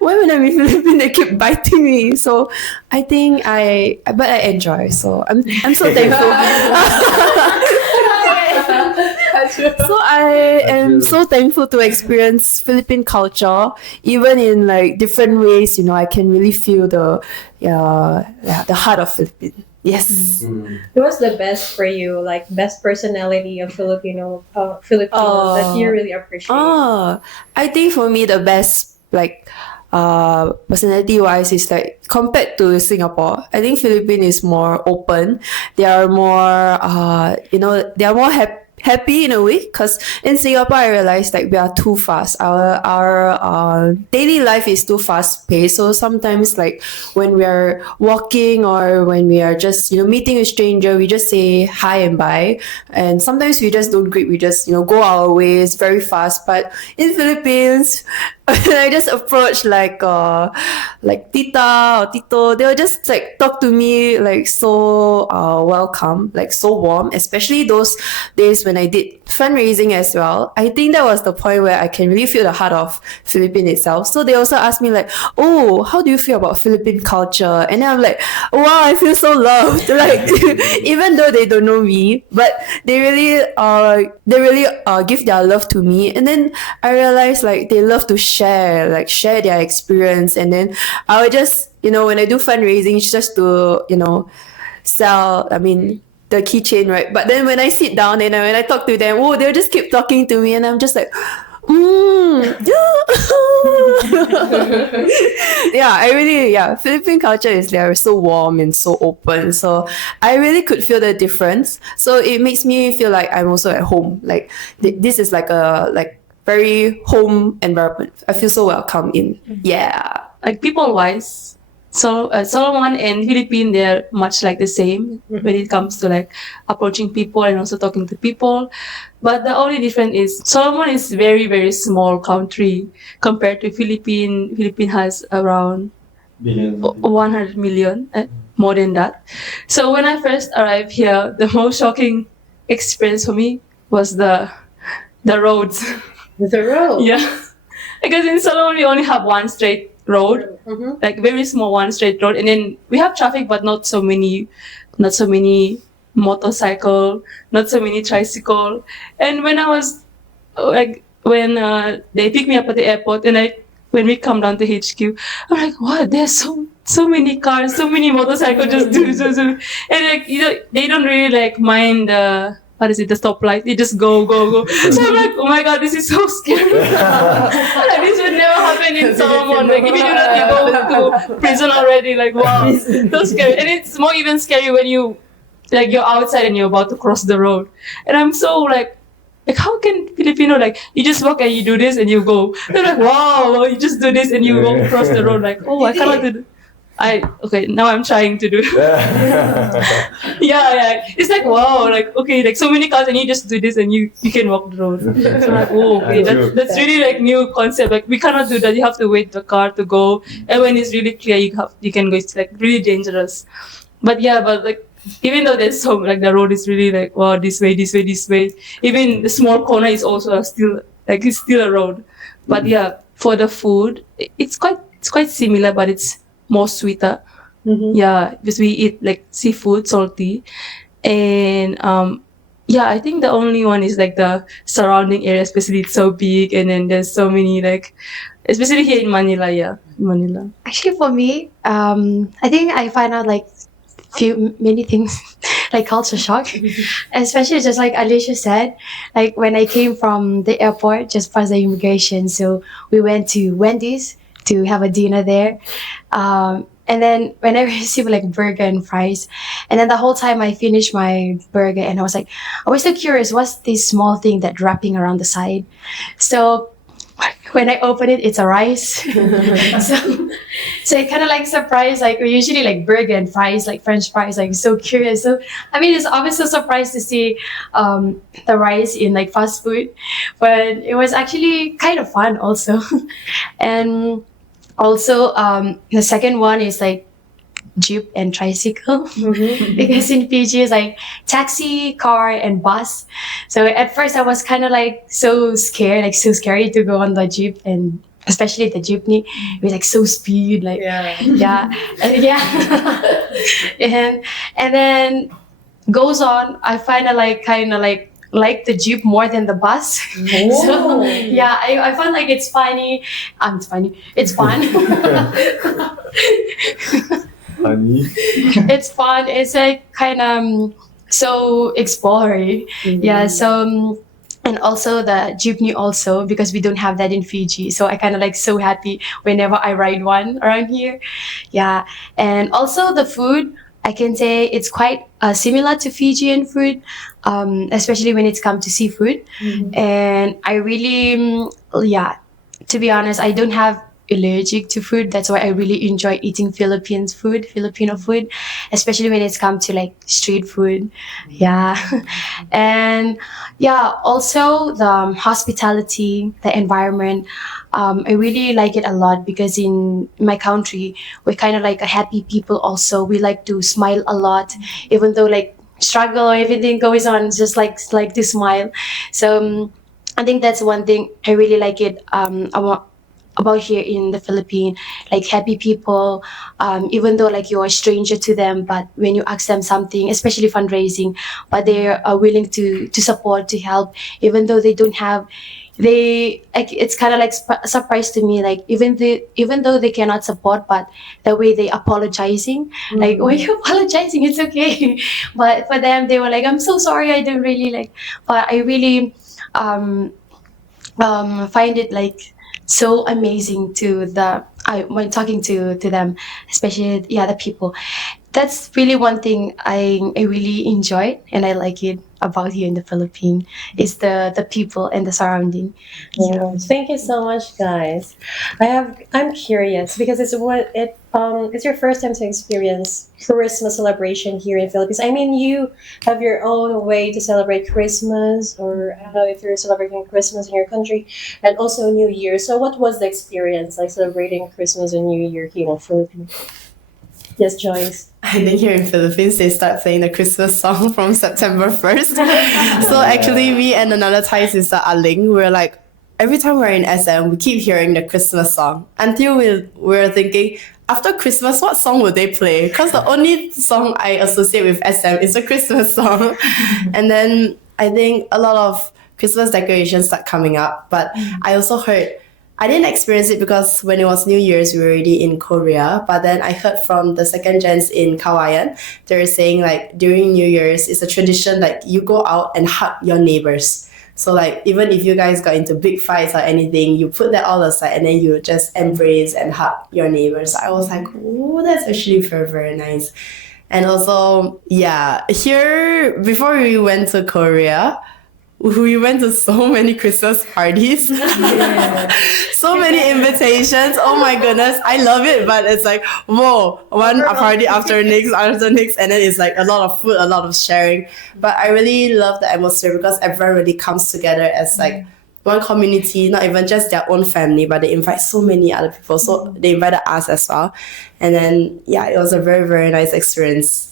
when I'm in Philippines they keep biting me? So I think I enjoy, so I'm so thankful. So I am so thankful to experience Philippine culture, even in like different ways. I can really feel the heart of Philippines. Yes. Who was the best for you, like best personality of Filipino that you really appreciate? I think for me the best like personality wise is like compared to Singapore, I think Philippines is more open. They are more they are more happy in a way, because in Singapore I realized like we are too fast. Our daily life is too fast paced. So sometimes like when we are walking or when we are just meeting a stranger, we just say hi and bye, and sometimes we just don't greet. We just go our ways very fast. But in Philippines, when I just approach like tita or tito, they'll just like talk to me like so welcome, like so warm. Especially those days when I did fundraising as well. I think that was the point where I can really feel the heart of Philippines itself. So they also asked me like, oh, how do you feel about Philippine culture? And then I'm like, wow, I feel so loved. Like even though they don't know me, but they really give their love to me. And then I realized like they love to share their experience. And then I would just when I do fundraising, it's just to sell the keychain, right? But then when I sit down and when I talk to them, oh, they'll just keep talking to me, and I'm just like, Philippine culture is they're so warm and so open. So I really could feel the difference. So it makes me feel like I'm also at home. Like this is like a very home environment. I feel so welcome in. Yeah. Like people wise, so Solomon and Philippine, they're much like the same when it comes to like approaching people and also talking to people. But the only difference is Solomon is very, very small country compared to Philippine. Philippine has around 100 million, more than that. So when I first arrived here, the most shocking experience for me was the roads. The road. Yeah. Because in Solomon, we only have one straight road, like very small one straight road, and then we have traffic, but not so many motorcycle, not so many tricycle. And when I was when they picked me up at the airport, and when we come down to HQ, I'm like, what? There's so many cars, so many motorcycles just do so. And like, they don't really like mind the stoplight. They just go. So I'm like, oh my god, this is so scary. Like, this would never happen in Solomon. Like, if you do not, you go to prison already. Like, wow, so scary. And it's more even scary when you're outside and you're about to cross the road. And I'm so like how can Filipino, like, you just walk and you do this and you go. They're like, wow, you just do this and you go across the road. Like, oh, I cannot do. Okay, now I'm trying to do. yeah. It's like, wow, like, okay, like so many cars and you just do this and you can walk the road. So I'm like, oh, okay, that's really like new concept. Like, we cannot do that. You have to wait the car to go, and when it's really clear, you can go. It's like really dangerous. But like, even though there's so like the road is really like, wow, this way. Even the small corner is also still like it's still a road. But yeah, for the food, it's quite similar, but it's more sweeter. Yeah, because we eat like seafood, salty, and I think the only one is like the surrounding area, especially it's so big, and then there's so many like, especially here in Manila. Yeah, Manila. Actually, for me, I think I find out like many things like culture shock, especially just like Alicia said, like when I came from the airport just past the immigration, so we went to Wendy's to have a dinner there, and then when I received like burger and fries, and then the whole time I finished my burger and I was so curious, what's this small thing that wrapping around the side? So when I open it, it's a rice. so I kind of like surprised, like we usually like burger and fries, like French fries, like so curious. So I mean, it's obviously surprised to see the rice in like fast food, but it was actually kind of fun also. And also the second one is like jeep and tricycle, because in Fiji it's like taxi, car, and bus. So at first I was kind of like so scared, like so scary to go on the jeep, and especially the jeepney with like so speed, like and then goes on. I find it like kind of like the jeep more than the bus. So yeah, I find like it's funny. It's funny. It's fun. Funny. It's fun. It's like kind of so exploring. Yeah. So and also the jeepney also, because we don't have that in Fiji. So I kind of like so happy whenever I ride one around here. Yeah. And also the food, I can say it's quite similar to Fijian food, especially when it's come to seafood. And I really, to be honest, I don't have allergic to food. That's why I really enjoy eating Filipino food, especially when it's come to like street food. Yeah. And yeah, also the hospitality, the environment, I really like it a lot, because in my country we're kind of like a happy people also. We like to smile a lot, even though like struggle or everything goes on, just like to smile. So I think that's one thing I really like it about here in the Philippines, like happy people, even though like you're a stranger to them, but when you ask them something, especially fundraising, but they are willing to support, to help, even though they don't have, it's kind of like a surprise to me, like even though they cannot support, but the way they apologizing, like, why are you apologizing, it's okay. But for them, they were like, I'm so sorry, I don't really like, but I really find it like so amazing when talking to them, especially the people. That's really one thing I really enjoy and I like it about here in the Philippines, is the people and the surrounding. Yeah. Thank you so much, guys. I'm curious because it's your first time to experience Christmas celebration here in Philippines. I mean, you have your own way to celebrate Christmas, or I don't know if you're celebrating Christmas in your country, and also New Year. So what was the experience like celebrating Christmas and New Year here in Philippines? Yes, Joyce. I think here in Philippines, they start playing the Christmas song from September 1st. So actually, me and another Thai sister, Aling, we're like, every time we're in SM, we keep hearing the Christmas song. Until we're thinking, after Christmas, what song would they play? Because the only song I associate with SM is the Christmas song. And then I think a lot of Christmas decorations start coming up. But I also heard, I didn't experience it because when it was New Year's, we were already in Korea. But then I heard from the second gens in Kawayan, they were saying like during New Year's, it's a tradition like you go out and hug your neighbors. So like even if you guys got into big fights or anything, you put that all aside and then you just embrace and hug your neighbors. I was like, oh, that's actually very, very nice. And also, yeah, here before we went to Korea, we went to so many Christmas parties. So many invitations. Oh my goodness. I love it, but it's like, whoa, one party after next, and then it's like a lot of food, a lot of sharing. But I really love the atmosphere because everyone really comes together as like one community, not even just their own family, but they invite so many other people. So they invited us as well. And then, yeah, it was a very, very nice experience.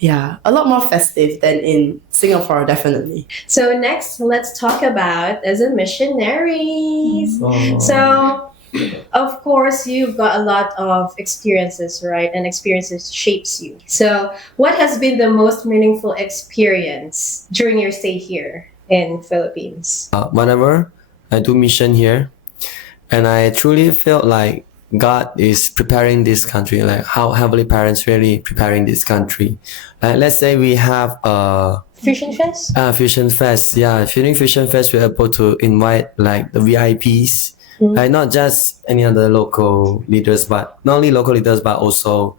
Yeah, a lot more festive than in Singapore, definitely. So next, let's talk about as a missionaries. So, of course, you've got a lot of experiences, right? And experiences shapes you. So, what has been the most meaningful experience during your stay here in Philippines? Whenever I do mission here, and I truly felt like God is preparing this country, like how Heavenly Parents really preparing this country. Like let's say we have a Fusion Fest? Fusion Fest. Yeah, during Fusion Fest, we're able to invite like the VIPs, like not just any other local leaders, but not only local leaders, but also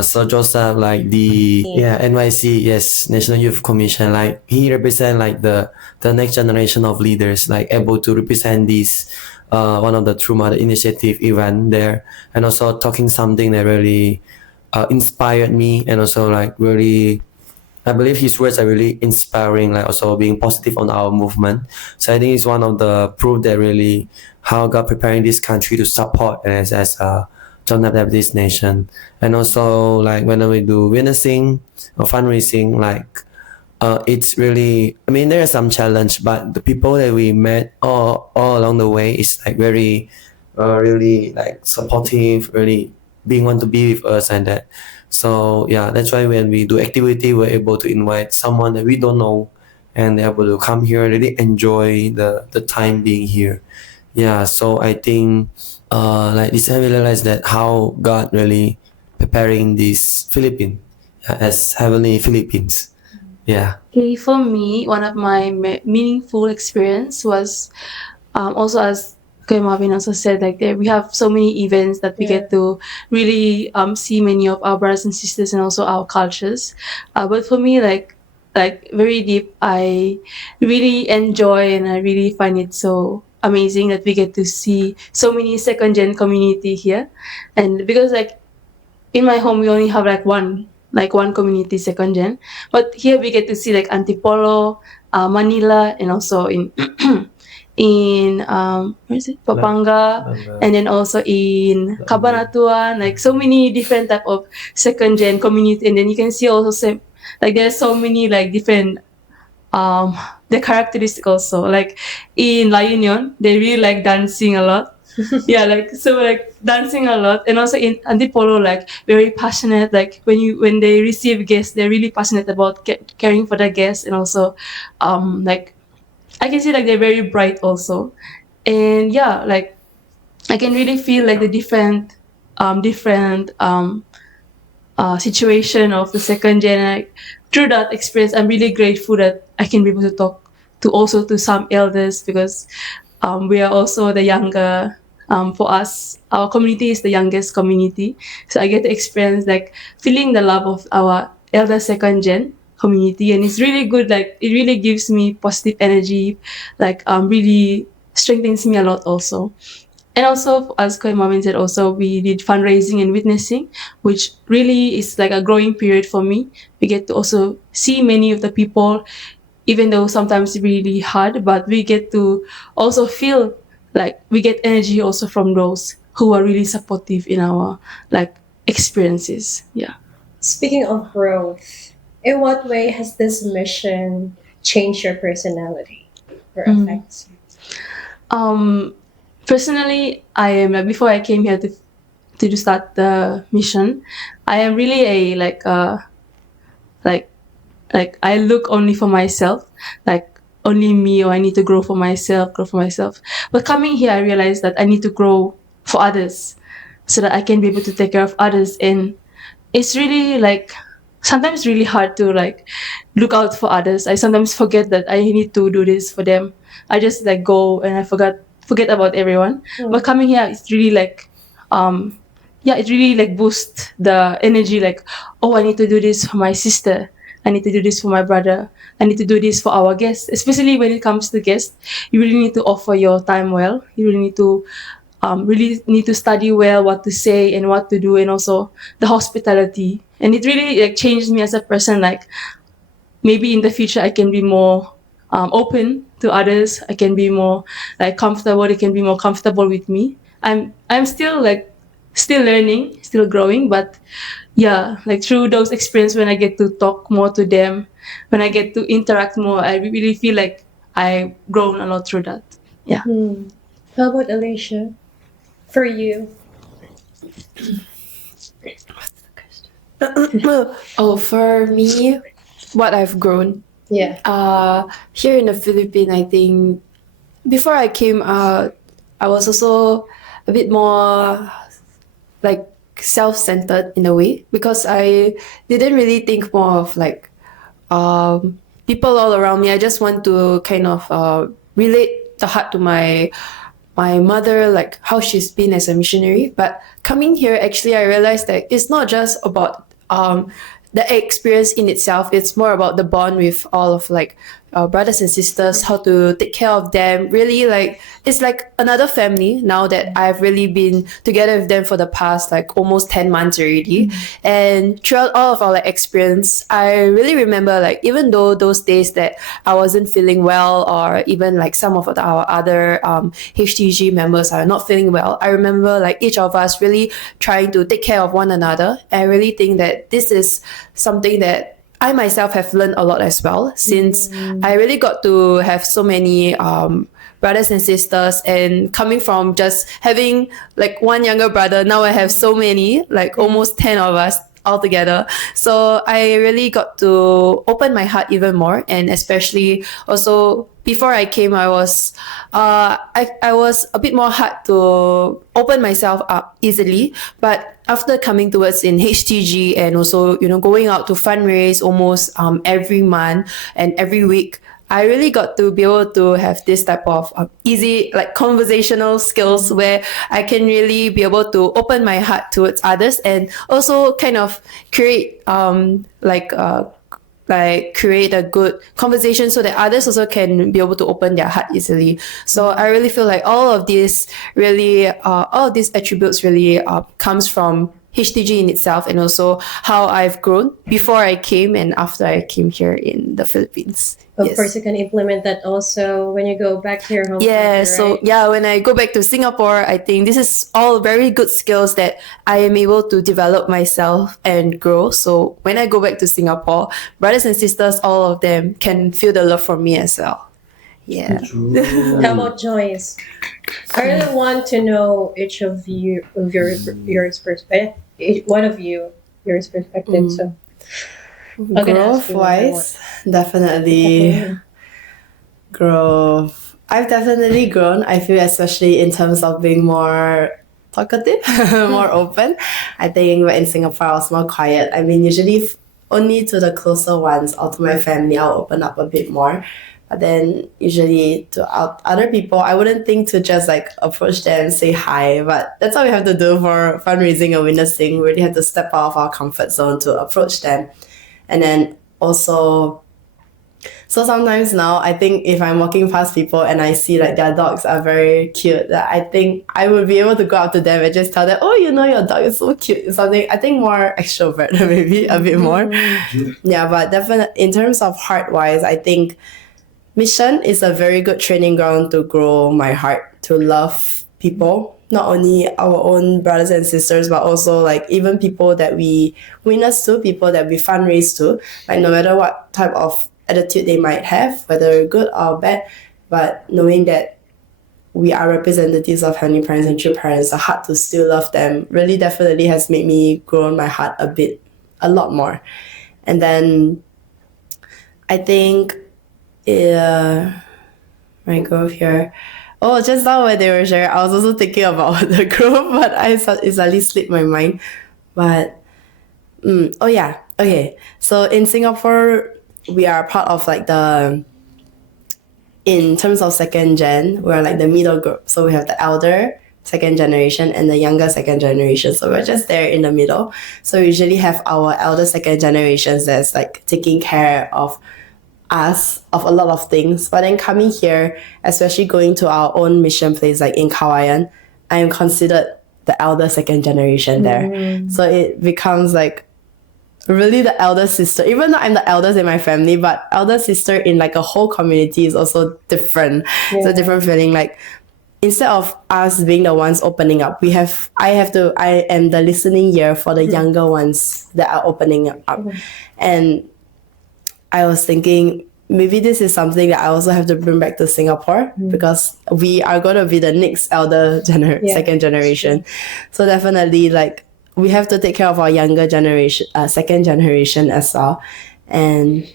Sir Joseph, like the NYC, yes, National Youth Commission. Like he represent like the next generation of leaders, like able to represent this. One of the True Mother Initiative event there, and also talking something that really inspired me, and also like really, I believe his words are really inspiring, like also being positive on our movement. So I think it's one of the proof that really how God preparing this country to support as a John the Baptist nation, and also like when we do witnessing or fundraising, like. It's really, I mean, there are some challenge, but the people that we met all along the way is like very, really like supportive, really being want to be with us and that. So yeah, that's why when we do activity, we're able to invite someone that we don't know, and they're able to come here and really enjoy the time being here. Yeah, so I think like this, I realized that how God really preparing this Philippines as heavenly Philippines. Yeah. Okay, for me, one of my meaningful experience was also as Kuya Marvin also said, like we have so many events that we get to really see many of our brothers and sisters and also our cultures. But for me, like very deep, I really enjoy and I really find it so amazing that we get to see so many second gen community here, and because like in my home we only have like one community second gen, but here we get to see like Antipolo, Manila, and also in in where is it, Pampanga, and then also in Cabanatuan, like so many different type of second gen community. And then you can see also like there's so many like different the characteristic also, like in La Union they really like dancing a lot. Yeah, like so like dancing a lot, and also in Antipolo like very passionate, like when they receive guests they're really passionate about caring for the guests, and also like I can see like they're very bright also. And yeah, like I can really feel like the different situation of the second gen. Like, through that experience I'm really grateful that I can be able to talk to some elders, because we are also the younger. For us, our community is the youngest community, so I get to experience like feeling the love of our elder second gen community, and it's really good. Like it really gives me positive energy, like really strengthens me a lot also. And also, as Kuya Marvin said, also we did fundraising and witnessing, which really is like a growing period for me. We get to also see many of the people, even though sometimes it's really hard, but we get to also feel like we get energy also from those who are really supportive in our like experiences. Yeah. Speaking of growth, in what way has this mission changed your personality or affects you? Personally, I am like before I came here to start the mission, I am really a like I look only for myself. Like only me, or I need to grow for myself, But coming here, I realized that I need to grow for others so that I can be able to take care of others. And it's really like sometimes really hard to like look out for others. I sometimes forget that I need to do this for them. I just like go and I forget about everyone. But coming here, it's really like it really like boosts the energy. Like, oh, I need to do this for my sister. I need to do this for my brother. I need to do this for our guests. Especially when it comes to guests, you really need to offer your time well. You really need to study well what to say and what to do, and also the hospitality. And it really like changed me as a person. Like maybe in the future I can be more open to others. I can be more like comfortable. They can be more comfortable with me. I'm still learning, still growing, but yeah, like through those experiences, when I get to talk more to them, when I get to interact more, I really feel like I've grown a lot through that. Yeah. How about Alicia? For you? Oh, for me, what I've grown. Yeah. Here in the Philippines, I think before I came out, I was also a bit more like self-centered in a way, because I didn't really think more of like people all around me. I just want to kind of relate the heart to my mother, like how she's been as a missionary. But coming here, actually, I realized that it's not just about the experience in itself. It's more about the bond with all of like our brothers and sisters, how to take care of them. Really, like it's like another family now that I've really been together with them for the past like almost 10 months already. And throughout all of our like, experience, I really remember like even though those days that I wasn't feeling well, or even like some of our other HTG members are not feeling well, I remember like each of us really trying to take care of one another. I really think that this is something that I myself have learned a lot as well, since I really got to have so many brothers and sisters, and coming from just having like one younger brother, now I have so many, like almost 10 of us all together. So I really got to open my heart even more. And especially also before I came, I was I was a bit more hard to open myself up easily. But after coming towards in HTG, and also going out to fundraise almost every month and every week, I really got to be able to have this type of easy like conversational skills, where I can really be able to open my heart towards others, and also kind of create create a good conversation so that others also can be able to open their heart easily. So I really feel like all of these attributes really comes from HTG in itself, and also how I've grown before I came and after I came here in the Philippines. Of course, you can implement that also when you go back to your home Yeah, country, so right? yeah, when I go back to Singapore, I think this is all very good skills that I am able to develop myself and grow. So when I go back to Singapore, brothers and sisters, all of them can feel the love from me as well. Yeah. How about Joyce? I really want to know each of you of your perspective. One of you, your perspective. So Growth wise, definitely growth. I've definitely grown. I feel, especially in terms of being more talkative, more open. I think when in Singapore I was more quiet. I mean, usually only to the closer ones or to my family I'll open up a bit more. But then usually to other people, I wouldn't think to just like approach them and say hi. But that's what we have to do for fundraising and witnessing. We really have to step out of our comfort zone to approach them. And then also, so sometimes now I think if I'm walking past people and I see like their dogs are very cute, that I think I would be able to go up to them and just tell them, oh, your dog is so cute, or something. I think more extrovert, maybe a bit more. Yeah, but definitely in terms of heart wise, I think mission is a very good training ground to grow my heart, to love people, not only our own brothers and sisters, but also like even people that we witness to, people that we fundraise to, like no matter what type of attitude they might have, whether good or bad, but knowing that we are representatives of Heavenly Parents and True Parents, the heart to still love them really definitely has made me grow my heart a lot more. And then I think Yeah, my growth here. Oh, just now when they were sharing, I was also thinking about the growth, but it suddenly slipped my mind. But oh yeah, okay. So in Singapore, we are part of like in terms of second gen, we're like the middle group. So we have the elder second generation and the younger second generation. So we're just there in the middle. So we usually have our elder second generations that's like taking care of us of a lot of things. But then coming here, especially going to our own mission place like in Kawayan, I am considered the elder second generation there. So it becomes like really the elder sister, even though I'm the eldest in my family, but elder sister in like a whole community is also different. It's a different feeling. Like instead of us being the ones opening up, I am the listening ear for the younger ones that are opening up. And I was thinking maybe this is something that I also have to bring back to Singapore because we are going to be the next second generation. So definitely like we have to take care of our younger generation, second generation as well. And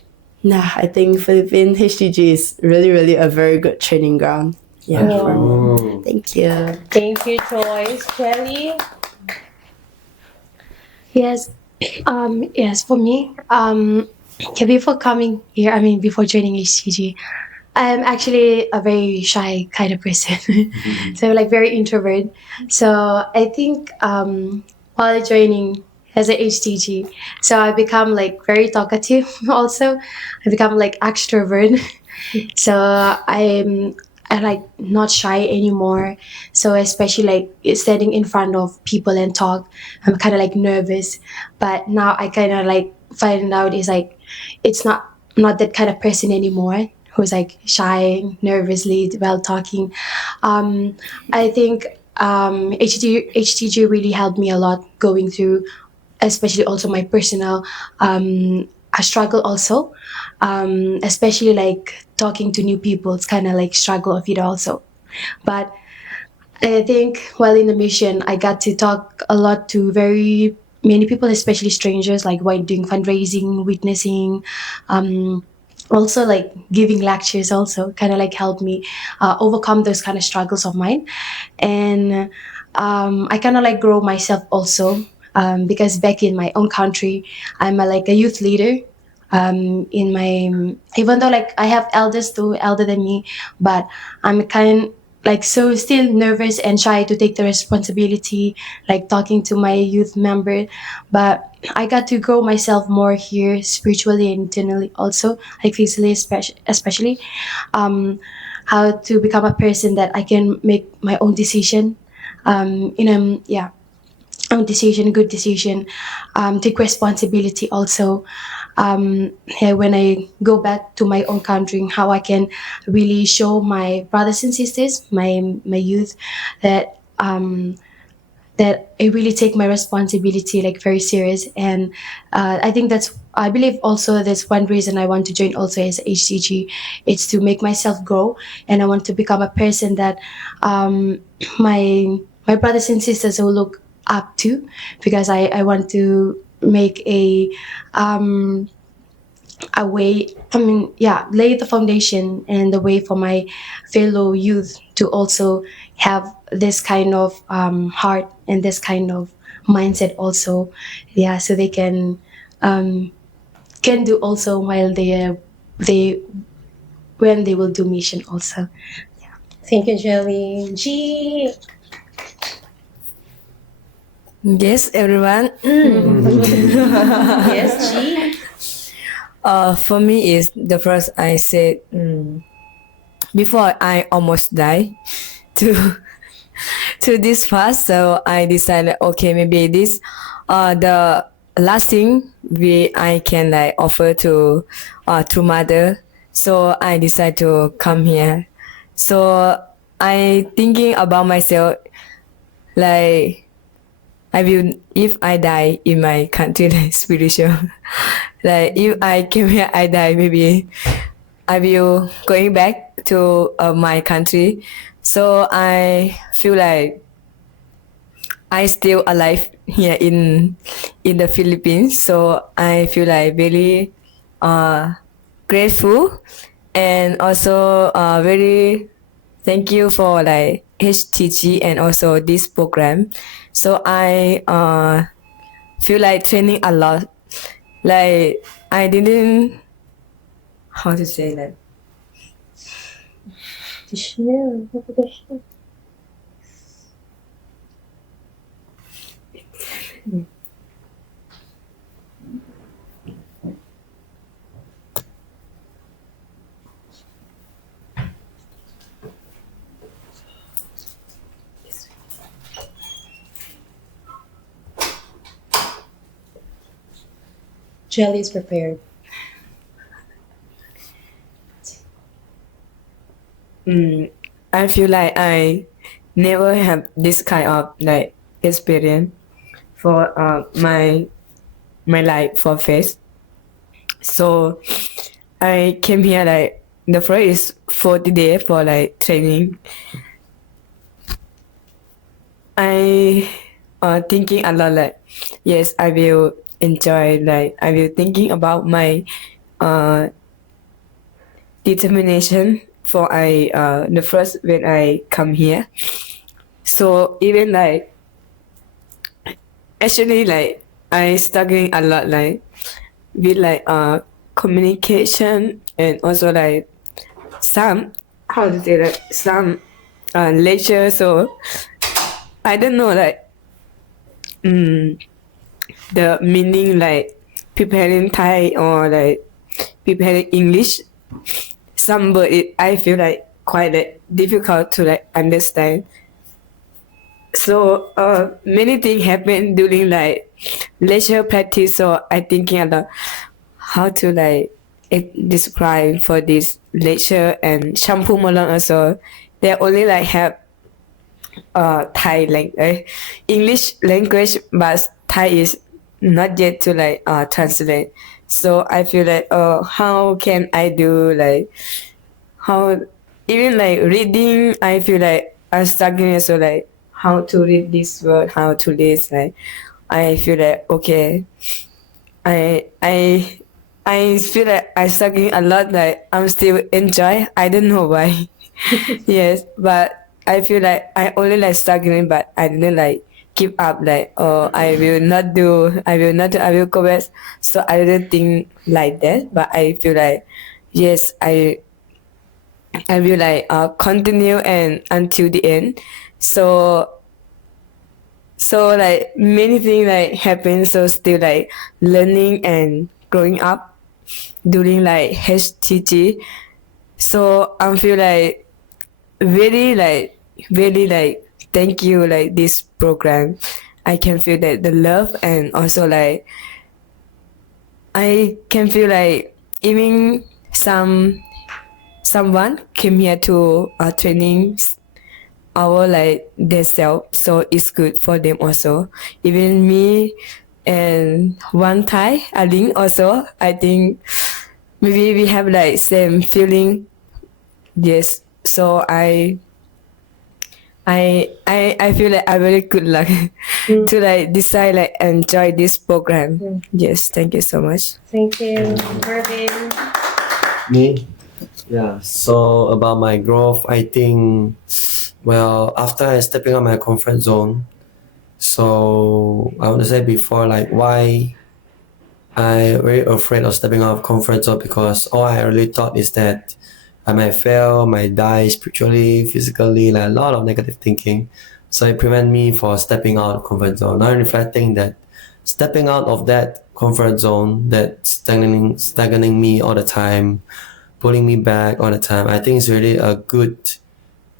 I think Philippine HTG is really, really a very good training ground. Yeah, for me. Thank you. Thank you, Joyce. Jelly? Yes. Yes, for me, before coming here, before joining HCG, I'm actually a very shy kind of person. So like very introvert. So I think while joining as a HTG, so I become like very talkative also. I become like extrovert. So I like not shy anymore. So especially like standing in front of people and talk, I'm kind of like nervous. But now I kind of like find out is like it's not that kind of person anymore who's like shy nervously while talking. I think HTG really helped me a lot going through, especially also my personal I struggle also, especially like talking to new people. It's kind of like struggle of it also. But I think while in the mission, I got to talk a lot to very many people, especially strangers, like while doing fundraising, witnessing, also like giving lectures. Also, kind of like helped me overcome those kind of struggles of mine, and I kind of like grow myself also because back in my own country, I'm like a youth leader. In my even though like I have elders too elder than me, but I'm kind like so still nervous and shy to take the responsibility like talking to my youth member. But I got to grow myself more here spiritually and internally also, like physically especially how to become a person that I can make my own decision, own decision, good decision, take responsibility also. When I go back to my own country, how I can really show my brothers and sisters, my youth, that that I really take my responsibility like very serious. And I believe also that's one reason I want to join also as HCG. It's to make myself grow, and I want to become a person that my brothers and sisters will look up to, because I want to make a way, lay the foundation and the way for my fellow youth to also have this kind of heart and this kind of mindset also, so they can do also while they when they will do mission also. Thank you, Jelly. G. Yes, everyone. Yes, G. For me is the first I said before I almost die to to this fast. So I decided, okay, maybe this the last thing I can like offer to mother. So I decided to come here. So I thinking about myself, like I will, if I die in my country, like spiritual, like if I came here, I die, maybe I will going back to my country. So I feel like I still alive here in the Philippines. So I feel like very grateful and also very thank you for like HTG and also this program. So I feel like training a lot. Like I didn't how to say that. Jelly is prepared. I feel like I never have this kind of like experience for my life for faith. So I came here like the first is 40 days for like training. I thinking a lot like yes I will enjoy like I will thinking about my uh determination for I the first when I come here. So even like actually like I struggling a lot like with like communication and also like some how to say that some lecture. So I don't know like the meaning like preparing Thai or like preparing English. Some word I feel like quite like, difficult to like understand. So many things happen during like lecture practice. So I thinking about how to like describe for this lecture and shampoo malong also. They only like have Thai language, English language, but Thai is not yet to like translate. So I feel like how can I do like how even like reading I feel like I'm struggling so like how to read this word, how to read like I feel like okay I I I feel like I'm struggling a lot like I'm still enjoy. I don't know why. Yes, but I feel like I only like struggling but I didn't like give up like oh I will not do I will go back. So I didn't think like that but I feel like yes I will like continue and until the end. So like many things like happen. So still like learning and growing up during like HTG. So I feel like very like thank you like this program. I can feel that the love and also like I can feel like even someone came here to training our like their self, so it's good for them also. Even me and one Thai Aling also, I think maybe we have like same feeling. Yes, so I feel like I very good luck to like decide like enjoy this program. Yes, thank you so much. Thank you, Marvin. Me? Yeah. So about my growth, I think, well, after I stepping out my comfort zone, so I want to say before, like why I very afraid of stepping out of comfort zone because all I really thought is that I might fail, might die spiritually, physically, like a lot of negative thinking. So it prevent me from stepping out of comfort zone. Now I'm reflecting that stepping out of that comfort zone that stagnating me all the time, pulling me back all the time, I think it's really a good,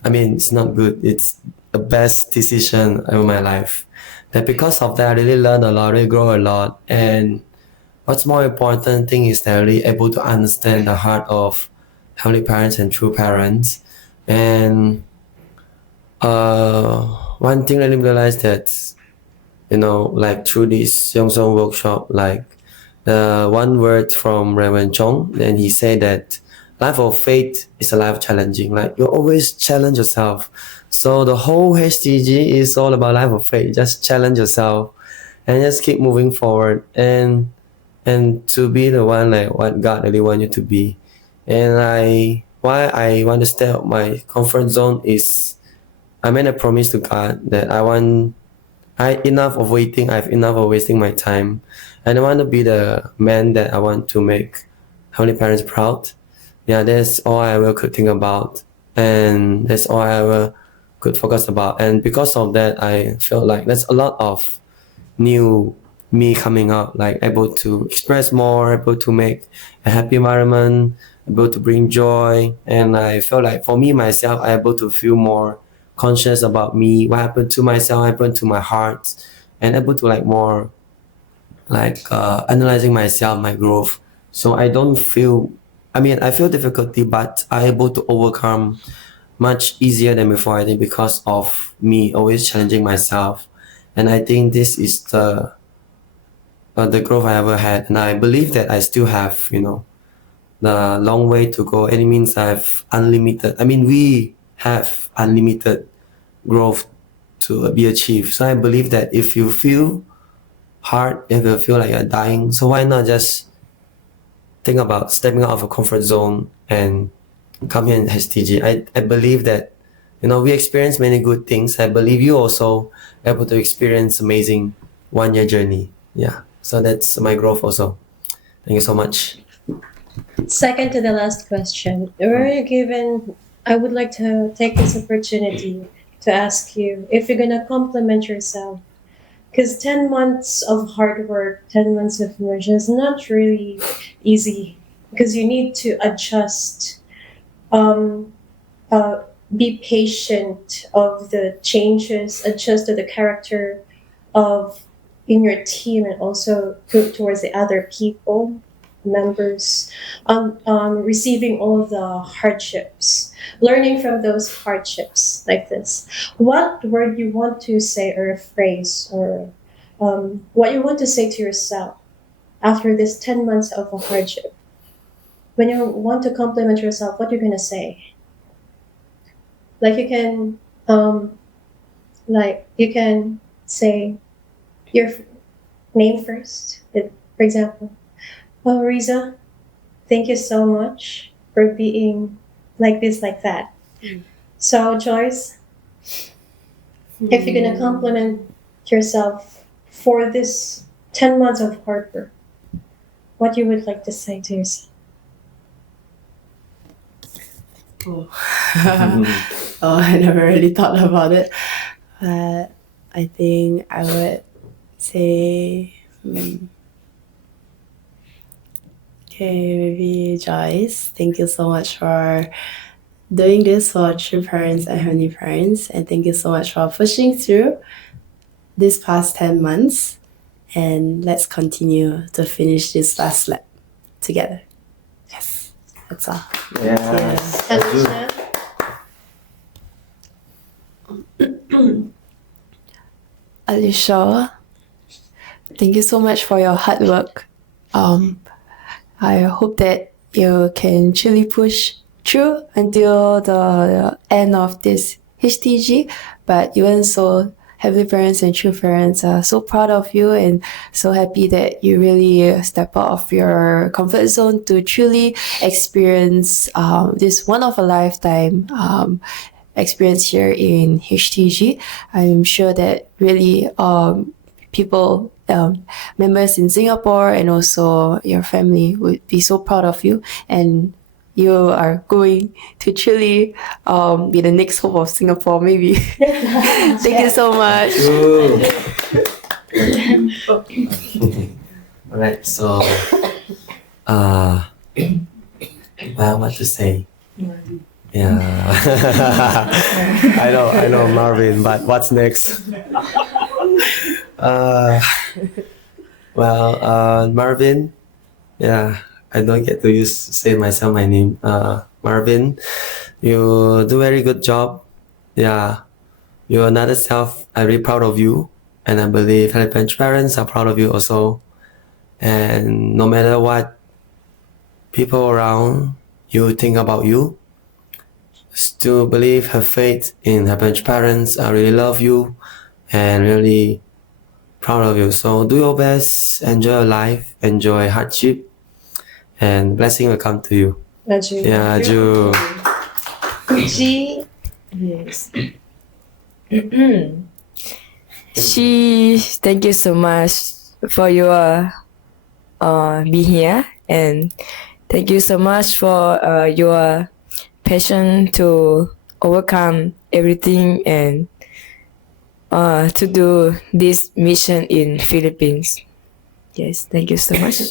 I mean, it's not good, it's the best decision in my life. That because of that, I really learn a lot, really grow a lot. And what's more important thing is that I'm really able to understand the heart of heavenly parents and true parents. And one thing I didn't realize that, like through this Young Song workshop, like the one word from Reverend Chong, and he said that life of faith is a life challenging. Like you always challenge yourself. So the whole HTG is all about life of faith. Just challenge yourself and just keep moving forward and to be the one like what God really want you to be. And why I want to stay out my comfort zone is I made a promise to God that enough of waiting. I've enough of wasting my time, and I want to be the man that I want to make Heavenly Parents proud. Yeah, that's all I ever could think about, and that's all I ever could focus about. And because of that, I felt like there's a lot of new me coming out, like able to express more, able to make a happy environment, able to bring joy. And I feel like for me myself, I able to feel more conscious about me, what happened to myself, what happened to my heart, and able to like more like analyzing myself, my growth. So I don't feel, I feel difficulty, but I able to overcome much easier than before, I think, because of me always challenging myself. And I think this is the growth I ever had, and I believe that I still have, the long way to go. And it means I've unlimited. We have unlimited growth to be achieved. So I believe that if you feel hard, if you feel like you're dying, so why not just think about stepping out of a comfort zone and come here in HTG. I believe that we experience many good things. I believe you also able to experience amazing 1 year journey. Yeah. So that's my growth also. Thank you so much. Second to the last question. I would like to take this opportunity to ask you if you're going to compliment yourself. Because 10 months of hard work, 10 months of immersion is not really easy because you need to adjust, um, be patient of the changes, adjust to the character of in your team and also towards the other people members, receiving all of the hardships, learning from those hardships like this. What word you want to say or a phrase or what you want to say to yourself after this 10 months of a hardship? When you want to compliment yourself, what you're going to say? Like you can say your name first, for example. Oh, Riza, thank you so much for being like this, like that. So, Joyce, if you're going to compliment yourself for this 10 months of hard work, what you would like to say to yourself? I never really thought about it. But I think I would say, okay, maybe Joyce, thank you so much for doing this for True Parents and Heavenly Parents. And thank you so much for pushing through this past 10 months. And let's continue to finish this last lap together. Yes, that's all. Yes. Alicia? Alicia, thank you so much for your hard work. I hope that you can truly push through until the end of this HTG. But even so, Heavenly Parents and True Parents are so proud of you and so happy that you really step out of your comfort zone to truly experience this one of a lifetime experience here in HTG. I'm sure that really people, members in Singapore and also your family would be so proud of you, and you are going to truly be the next hope of Singapore, maybe. Thank you so much. All right. So, well, what to say? Yeah. I know, Marvin, but what's next? Marvin, yeah, I don't get to say my name. Marvin, you do very good job. Yeah, you're another self. I'm really proud of you, and I believe Philippine parents are proud of you also. And no matter what people around you think about you, still believe, have faith in her parents. I really love you and really proud of you. So do your best, enjoy your life, enjoy hardship, and blessing will come to you. Aju. Yeah, Aju. G. Yes. She, thank you so much for your being here, and thank you so much for your passion to overcome everything and to do this mission in Philippines. Yes, thank you so much.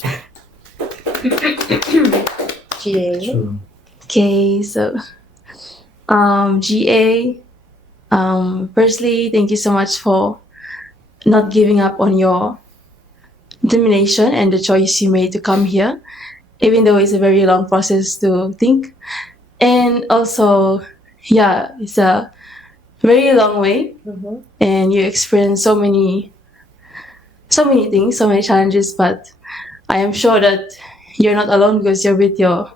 G. Okay, so GA, firstly, thank you so much for not giving up on your determination and the choice you made to come here, even though it's a very long process to think. And also, yeah, it's a very long way, and you experience so many things, so many challenges. But I am sure that you're not alone because you're with your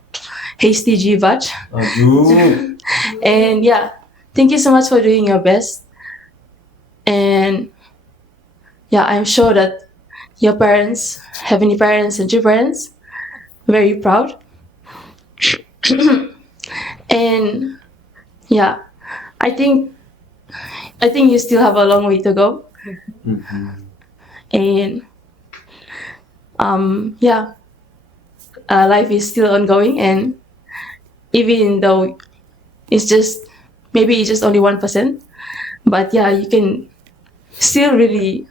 HTG batch. Aju. And yeah, thank you so much for doing your best. And yeah, I'm sure that your parents, heavenly parents and true parents, very proud. And yeah, I think you still have a long way to go. And yeah, life is still ongoing, and even though it's just maybe it's just only 1%, but yeah, you can still really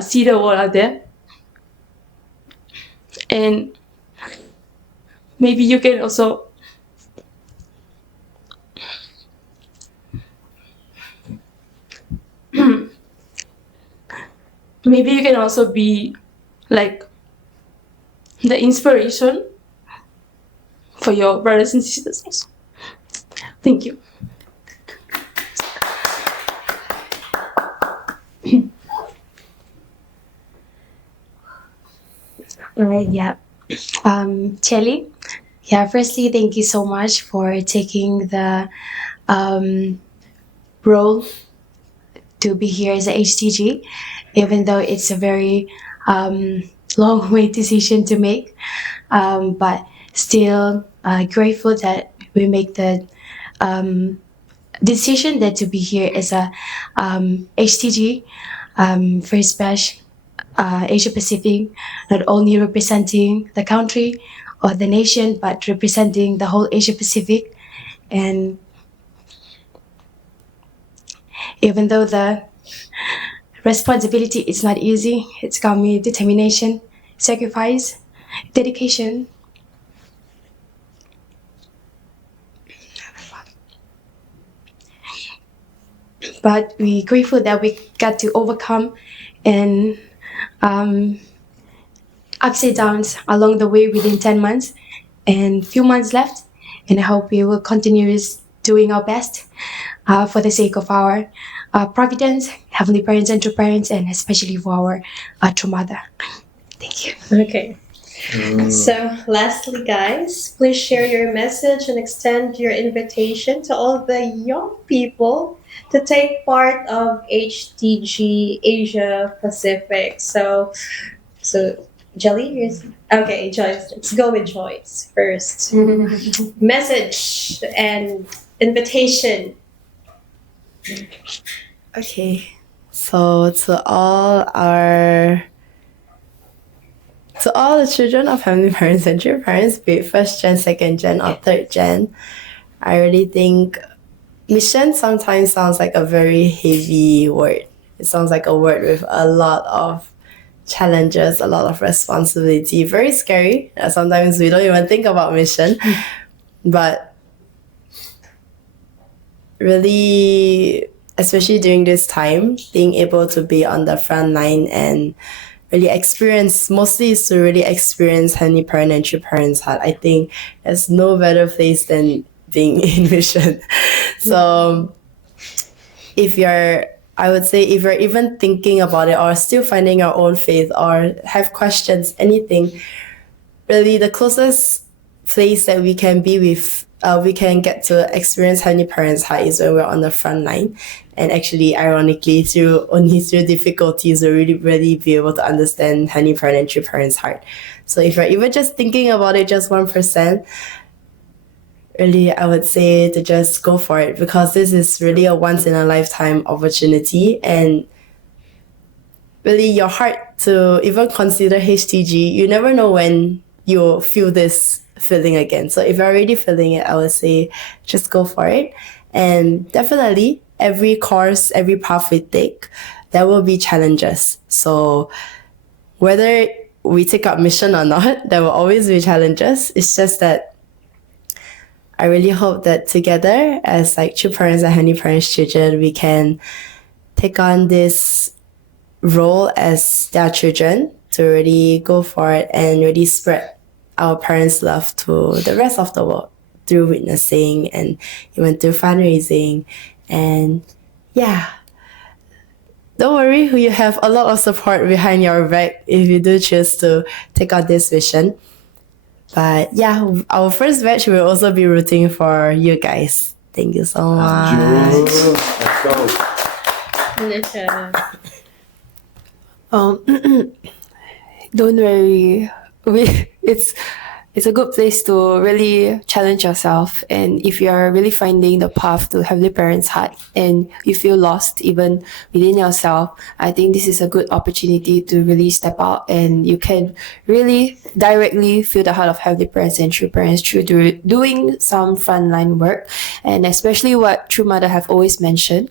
see the world out there, and maybe you can also maybe you can also be like the inspiration for your brothers and sisters also. Thank you. All right, yeah. Chelly, yeah, firstly, thank you so much for taking the role to be here as a HTG, even though it's a very long way decision to make. But still grateful that we make the decision that to be here as a HTG first batch Asia Pacific, not only representing the country or the nation, but representing the whole Asia Pacific. And even though the responsibility is not easy, it's got me determination, sacrifice, dedication. But we're grateful that we got to overcome and ups and downs along the way within 10 months and few months left. And I hope we will continue doing our best for the sake of our providence, heavenly parents and true parents, and especially for our true mother. Thank you. Okay. So, lastly, guys, please share your message and extend your invitation to all the young people to take part of HTG Asia Pacific. So Jelly, okay, Joyce. Let's go with Joyce first. Message and invitation. Okay, so to all the children of heavenly parents and true parents, be it first gen, second gen, or third gen, I really think mission sometimes sounds like a very heavy word. It sounds like a word with a lot of challenges, a lot of responsibility, very scary. Sometimes we don't even think about mission, but really, especially during this time, being able to be on the front line and really experience, mostly is to really experience heavenly parent and true parents' heart. I think there's no better place than being in mission. So I would say if you're even thinking about it or still finding your own faith or have questions, anything, really the closest place that we can be with we can get to experience Heavenly Parents' heart is when we're on the front line. And actually, ironically, only through difficulties, we really be able to understand Heavenly Parent and True Parents' heart. So if you're even just thinking about it, just 1%, really, I would say to just go for it, because this is really a once in a lifetime opportunity. And really, your heart to even consider HTG, you never know when you'll feel this feeling again. So if you're already feeling it, I would say just go for it. And definitely, every course, every path we take, there will be challenges. So whether we take up mission or not, there will always be challenges. It's just that I really hope that together, as like True Parents and Heavenly Parents children, we can take on this role as their children to really go for it and really spread our parents' love to the rest of the world through witnessing and even through fundraising. And yeah, don't worry, you have a lot of support behind your back if you do choose to take on this vision. But yeah, our first batch will also be rooting for you guys. Thank you so much. Let's go. Don't worry. It's a good place to really challenge yourself. And if you are really finding the path to Heavenly Parents' heart and you feel lost even within yourself, I think this is a good opportunity to really step out, and you can really directly feel the heart of Heavenly Parents and True Parents through doing some frontline work. And especially what True Mother have always mentioned,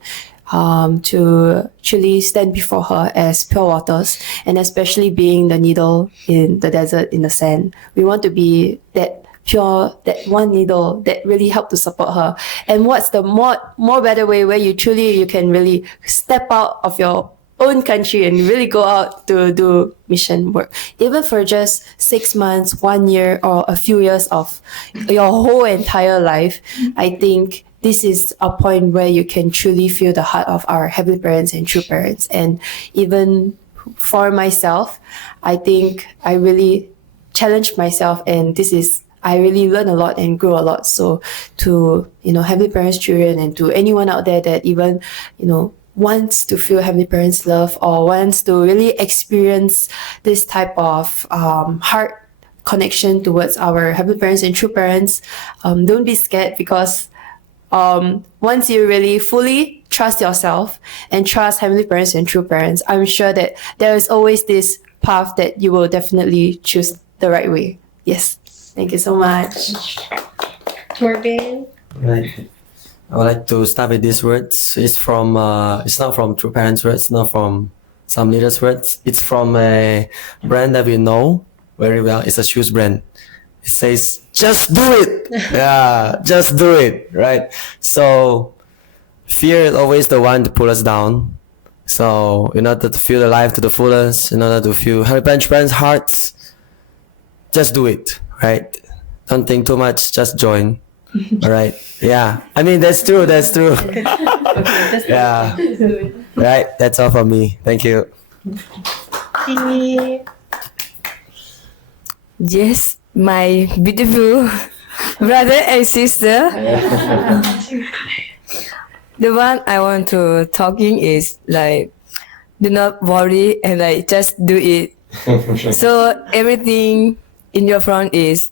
to truly stand before her as pure waters, and especially being the needle in the desert, in the sand. We want to be that pure, that one needle that really help to support her. And what's the more better way where you can really step out of your own country and really go out to do mission work, even for just 6 months, 1 year, or a few years of your whole entire life. I think this is a point where you can truly feel the heart of our Heavenly Parents and True Parents. And even for myself, I think I really challenged myself, and I really learn a lot and grow a lot. So to, Heavenly Parents children, and to anyone out there that even, wants to feel Heavenly Parents' love, or wants to really experience this type of heart connection towards our Heavenly Parents and True Parents, don't be scared, because once you really fully trust yourself and trust Heavenly Parents and True Parents, I'm sure that there is always this path that you will definitely choose the right way. Yes. Thank you so much. Corbin? Right. I would like to start with these words. It's not from True Parents' words, not from some leaders' words. It's from a brand that we know very well. It's a shoes brand. It says, just do it. Yeah, just do it. Right. So fear is always the one to pull us down. So in order to feel the life to the fullest, in order to feel Heavenly Parents' hearts, just do it. Right. Don't think too much. Just join. All right. Yeah. I mean, that's true. Yeah. Right. That's all from me. Thank you. Yes, my beautiful brother and sister. The one I want to talking is like, do not worry and like just do it. So everything in your front is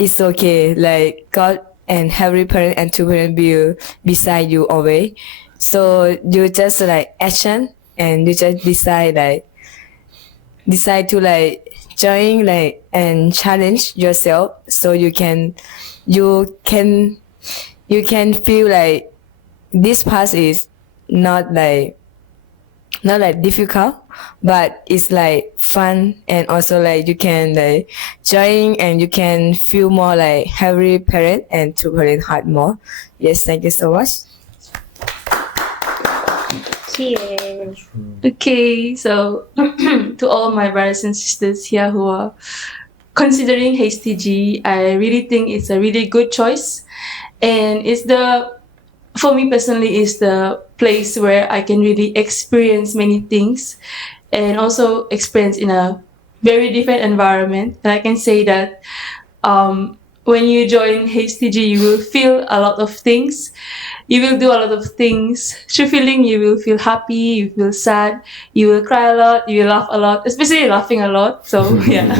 okay. Like God and Heavenly Parent and True Parent will beside you always. So you just like action, and you just decide to like join like and challenge yourself, so you can feel like this path is not like difficult, but it's like fun, and also like you can like join and you can feel more like Heavenly Parent and True Parent heart more. Yes, thank you so much. Cheers. Okay, so to all my brothers and sisters here who are considering HTG, I really think it's a really good choice, and for me personally, is the place where I can really experience many things, and also experience in a very different environment. And I can say that when you join HTG, you will feel a lot of things. You will do a lot of things. Through feeling, you will feel happy, you feel sad, you will cry a lot, you will laugh a lot, especially laughing a lot. So yeah,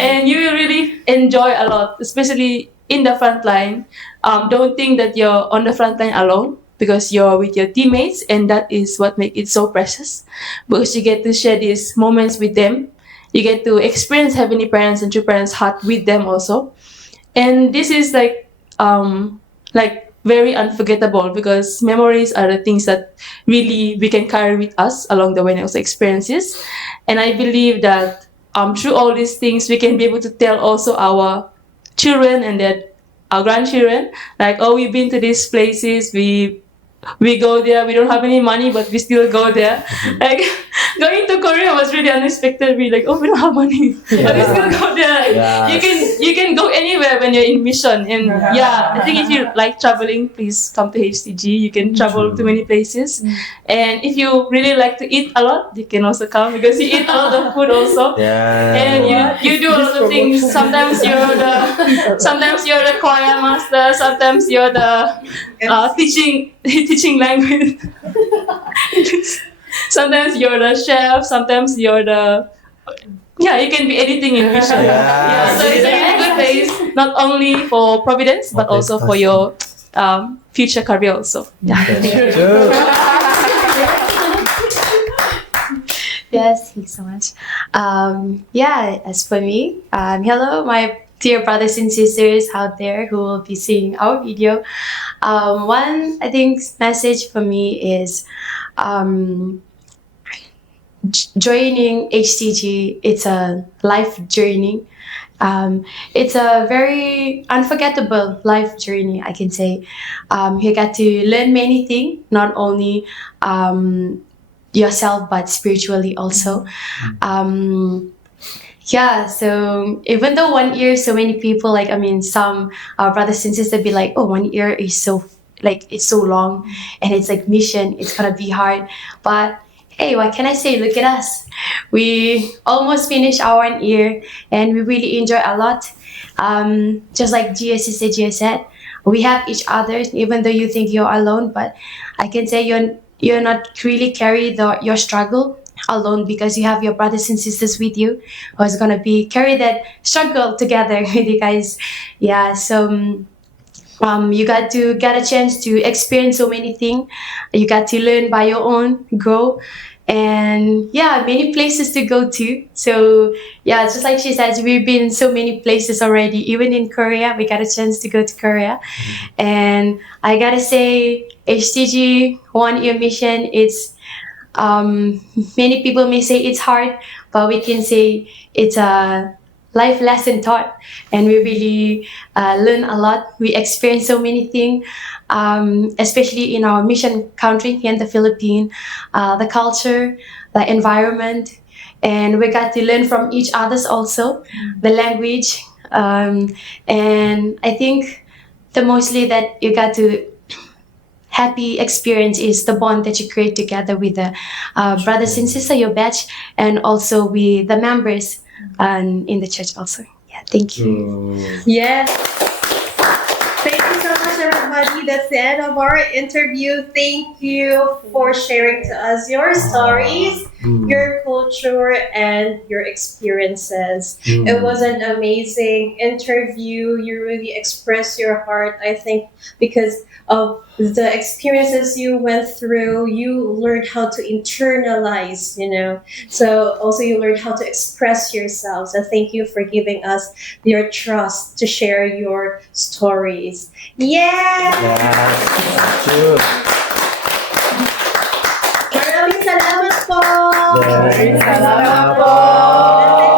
and you will really enjoy a lot, especially in the front line. Don't think that you're on the front line alone, because you're with your teammates, and that is what makes it so precious, because you get to share these moments with them. You get to experience Heavenly Parents and True Parents' heart with them also. And this is like very unforgettable, because memories are the things that really we can carry with us along the way and also experiences. And I believe that through all these things, we can be able to tell also our children and our grandchildren, like, oh, we've been to these places, we go there, we don't have any money, but we still go there. Like, going to Korea was really unexpected. We like, oh, we don't have money, but we still go there. Like, you can go anywhere when you're in mission. And I think if you like traveling, please come to HTG. You can travel to many places. And if you really like to eat a lot, you can also come, because you eat a lot of food also. And you do a lot of things. Sometimes you're the choir master. Sometimes you're the teaching language. Sometimes you're the chef. Sometimes you're the you can be anything in mission. So it's a really good place, not only for Providence, but also for your future career also. Yes, thanks so much. As for me, hello, my dear brothers and sisters out there who will be seeing our video. One, I think, message for me is joining HTG. It's a life journey. It's a very unforgettable life journey, I can say. You get to learn many things, not only yourself, but spiritually also. So even though 1 year, so many people, some brothers and sisters be like, oh, 1 year is so, it's so long, and it's like mission, it's gonna be hard. But hey, what can I say? Look at us. We almost finished our 1 year, and we really enjoy a lot. Just like Sister Gia said, we have each other, even though you think you're alone, but I can say you're not really carry your struggle alone, because you have your brothers and sisters with you who's gonna be carry that struggle together with you guys. You got to get a chance to experience so many things. You got to learn by your own, grow, and many places to go to. So just like she says, we've been so many places already. Even in Korea, we got a chance to go to Korea. And I gotta say, HTG 1 year mission, it's many people may say it's hard, but we can say it's a life lesson taught, and we really learn a lot. We experience so many things, especially in our mission country here in the Philippines, the culture, the environment, and we got to learn from each other's also, the language, and I think the mostly that you got to happy experience is the bond that you create together with the brothers and sisters, your batch, and also with the members in the church also. Thank you. Yes. Thank you so much, everybody. That's the end of our interview. Thank you for sharing to us your stories, your culture, and your experiences. It was an amazing interview. You really expressed your heart, I think, because of the experiences you went through. You learned how to internalize, so also you learned how to express yourself. So thank you for giving us your trust to share your stories. Maraming salamat po. Salamat po.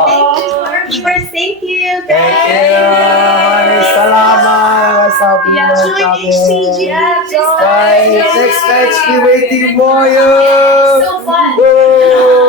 Thank you to our viewers. Thank you, guys. Join HCG. Guys, next match be waiting for you. So fun. Whoa.